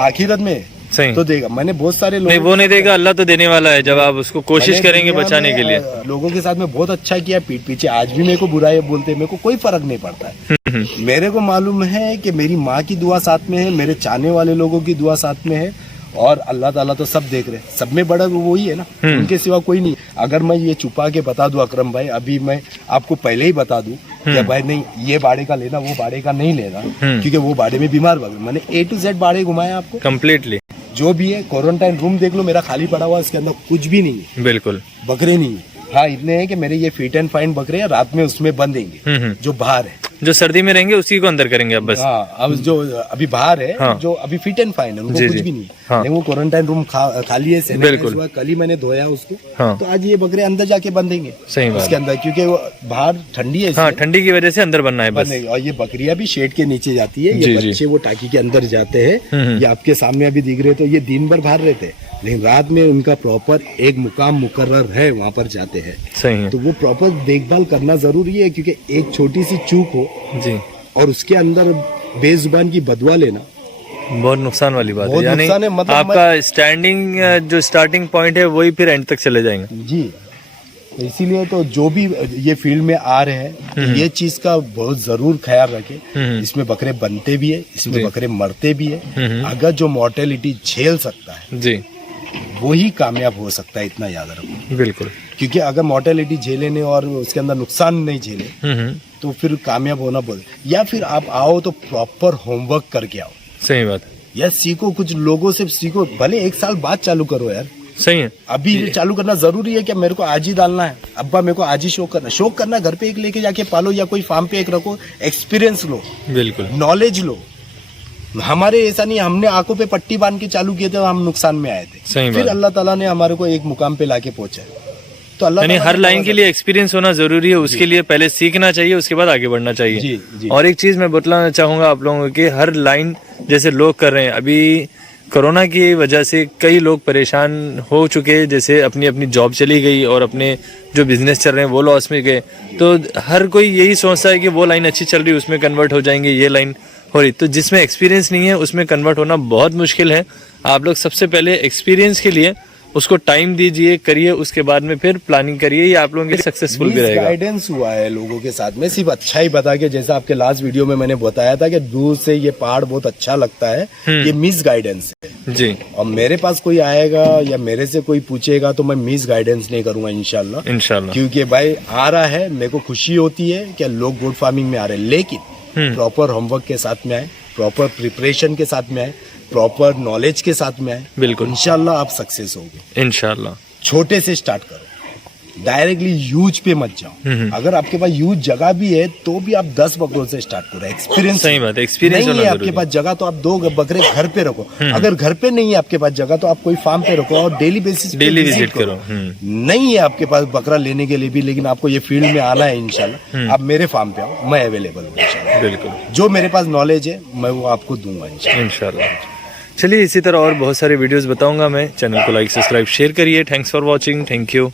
आखिरत में सही तो देगा। मैंने बहुत सारे लोग नहीं, वो नहीं देगा, अल्लाह तो देने वाला है जब आप उसको कोशिश करेंगे बचाने के लिए। लोगों के साथ में बहुत अच्छा किया, पीठ पीछे आज भी मेरे को बुराई बोलते, मेरे को कोई फर्क नहीं पड़ता है। मेरे को मालूम है कि मेरी माँ की दुआ साथ में है, मेरे चाहने वाले लोगों की दुआ साथ में है, और अल्लाह ताला तो सब देख रहे, सब में बड़ा वो ही है ना, उनके सिवा कोई नहीं। अगर मैं ये छुपा के बता दूं अकरम भाई, अभी मैं आपको पहले ही बता दूं कि भाई नहीं ये बाड़े का लेना, वो बाड़े का नहीं लेना, क्योंकि वो बाड़े में बीमार बकरे, मैंने A to Z बाड़े घुमाए आपको कम्प्लीटली। जो भी है क्वारंटाइन रूम देख लो मेरा खाली पड़ा हुआ, इसके अंदर कुछ भी नहीं है, बिल्कुल बकरे नहीं है। हाँ इतने हैं कि मेरे ये फिट एंड फाइन बकरे हैं, रात में उसमें बंदेंगे जो बाहर है, जो सर्दी में रहेंगे उसी को अंदर करेंगे अब बस। हाँ अब जो अभी बाहर है, हाँ। जो अभी फिट एंड फाइन है, उनको कुछ भी नहीं है। हाँ। नहीं वो क्वारंटाइन रूम खाली है, बिल्कुल। कल ही मैंने धोया उसको, हाँ। तो आज ये बकरे अंदर जाके बंदेंगे। सही बात। उसके अंदर क्योंकि वो बाहर ठंडी है, हाँ ठंडी की वजह से अंदर बनना है बस। बंदेंगे। और ये बकरियां भी शेड के नीचे जाती है, ये बच्चे वो टाकी के अंदर जाते हैं, ये आपके सामने अभी दिख रहे, तो ये दिन भर बाहर रहते हैं, लेकिन रात में उनका प्रॉपर एक मुकाम मुकर्रर है, वहाँ पर जाते हैं। सही है। तो वो प्रॉपर देखभाल करना जरूरी है, क्योंकि एक छोटी सी चूक हो जी और उसके अंदर बेजुबान की बदवा लेना बहुत नुकसान वाली बात है। बहुत यानी नुकसान है, मतलब आपका स्टैंडिंग जो स्टार्टिंग पॉइंट है वही फिर एंड तक चले जाएंगे। जी। तो इसीलिए तो जो भी ये फील्ड में आ रहे हैं तो ये चीज का बहुत जरूर ख्याल रखें। इसमें बकरे बनते भी है, इसमें बकरे मरते भी है। अगर जो मॉर्टेलिटी झेल सकता है जी वो ही कामयाब हो सकता है, इतना याद रखो। बिल्कुल। क्योंकि अगर मॉर्टेलिटी झेले नहीं और उसके अंदर नुकसान नहीं झेले तो फिर कामयाब होना बहुत। या फिर आप आओ तो प्रॉपर होमवर्क करके आओ। सही बात है। या सीखो, कुछ लोगों से सीखो, भले 1 साल बाद चालू करो यार, सही है। अभी चालू करना जरूरी है। क्या मेरे को आज ही डालना है, अब्बा मेरे को आज ही शौक करना, घर पे एक लेके जाके पालो या कोई फार्म पे एक रखो, एक्सपीरियंस लो, बिल्कुल नॉलेज लो। हमारे ऐसा नहीं, हमने आंखों पे पट्टी बांध के चालू किए थे, हम नुकसान में आए थे। सही फिर बात। अल्लाह ताला ने हमारे को एक मुकाम पे लाके पहुंचा। तो अल्लाह यानी ताला हर ने लाइन के लिए एक्सपीरियंस होना जरूरी है, उसके लिए पहले सीखना चाहिए, उसके बाद आगे बढ़ना चाहिए। जी, जी। और एक चीज मैं बतलाना चाहूंगा आप लोगों को, हर लाइन जैसे लोग कर रहे हैं, अभी कोरोना की वजह से कई लोग परेशान हो चुके हैं, जैसे अपनी अपनी जॉब चली गई और अपने जो बिजनेस चल रहे हैं वो लॉस में गए, तो हर कोई यही सोचता है कि वो लाइन अच्छी चल रही है उसमें कन्वर्ट हो जाएंगे, ये लाइन हो रही, तो जिसमें एक्सपीरियंस नहीं है उसमें कन्वर्ट होना बहुत मुश्किल है। आप लोग सबसे पहले एक्सपीरियंस के लिए उसको टाइम दीजिए, करिए, उसके बाद में फिर प्लानिंग करिए, ये आप लोगों के लिए सक्सेसफुल भी रहेगा। गाइडेंस हुआ है लोगों के साथ में, सिर्फ अच्छा ही बता के, जैसा आपके लास्ट वीडियो में मैंने बताया था कि दूर से ये पहाड़ बहुत अच्छा लगता है, ये मिस गाइडेंस है जी। और मेरे पास कोई आएगा या मेरे से कोई पूछेगा तो मैं मिस गाइडेंस नहीं करूंगा इंशाल्लाह। इंशाल्लाह। क्योंकि भाई आ रहा है, मेरे को खुशी होती है कि लोग गोट फार्मिंग में आ रहे हैं, लेकिन प्रॉपर होमवर्क के साथ में आए, प्रॉपर प्रिपरेशन के साथ में आए, प्रॉपर नॉलेज के साथ में आए, बिल्कुल इंशाल्लाह आप सक्सेस होगे। इंशाल्लाह। छोटे से स्टार्ट करो, डायरेक्टली यूज पे मत जाओ। अगर आपके पास यूज जगह भी है तो भी आप 10 बकरों से स्टार्ट करो। एक्सपीरियंस सही बात है, एक्सपीरियंस नहीं होना है आपके जरूरी पास जगह तो आप 2 बकरे घर पे रखो। अगर घर पे नहीं है आपके पास जगह तो आप कोई फार्म पे रखो और डेली बेसिस पे डेली विजिट विजिट करो। नहीं है आपके पास बकरा लेने के लिए भी, लेकिन आपको ये फील्ड में आना है इंशाल्लाह, आप मेरे फार्म पे आओ, मैं अवेलेबल हूँ इंशाल्लाह। बिल्कुल, जो मेरे पास नॉलेज है मैं वो आपको दूंगा इंशाल्लाह। इंशाल्लाह। चलिए इसी तरह और बहुत सारे वीडियोस बताऊंगा मैं। चैनल को लाइक, सब्सक्राइब, शेयर करिए। Thanks for watching. Thank you.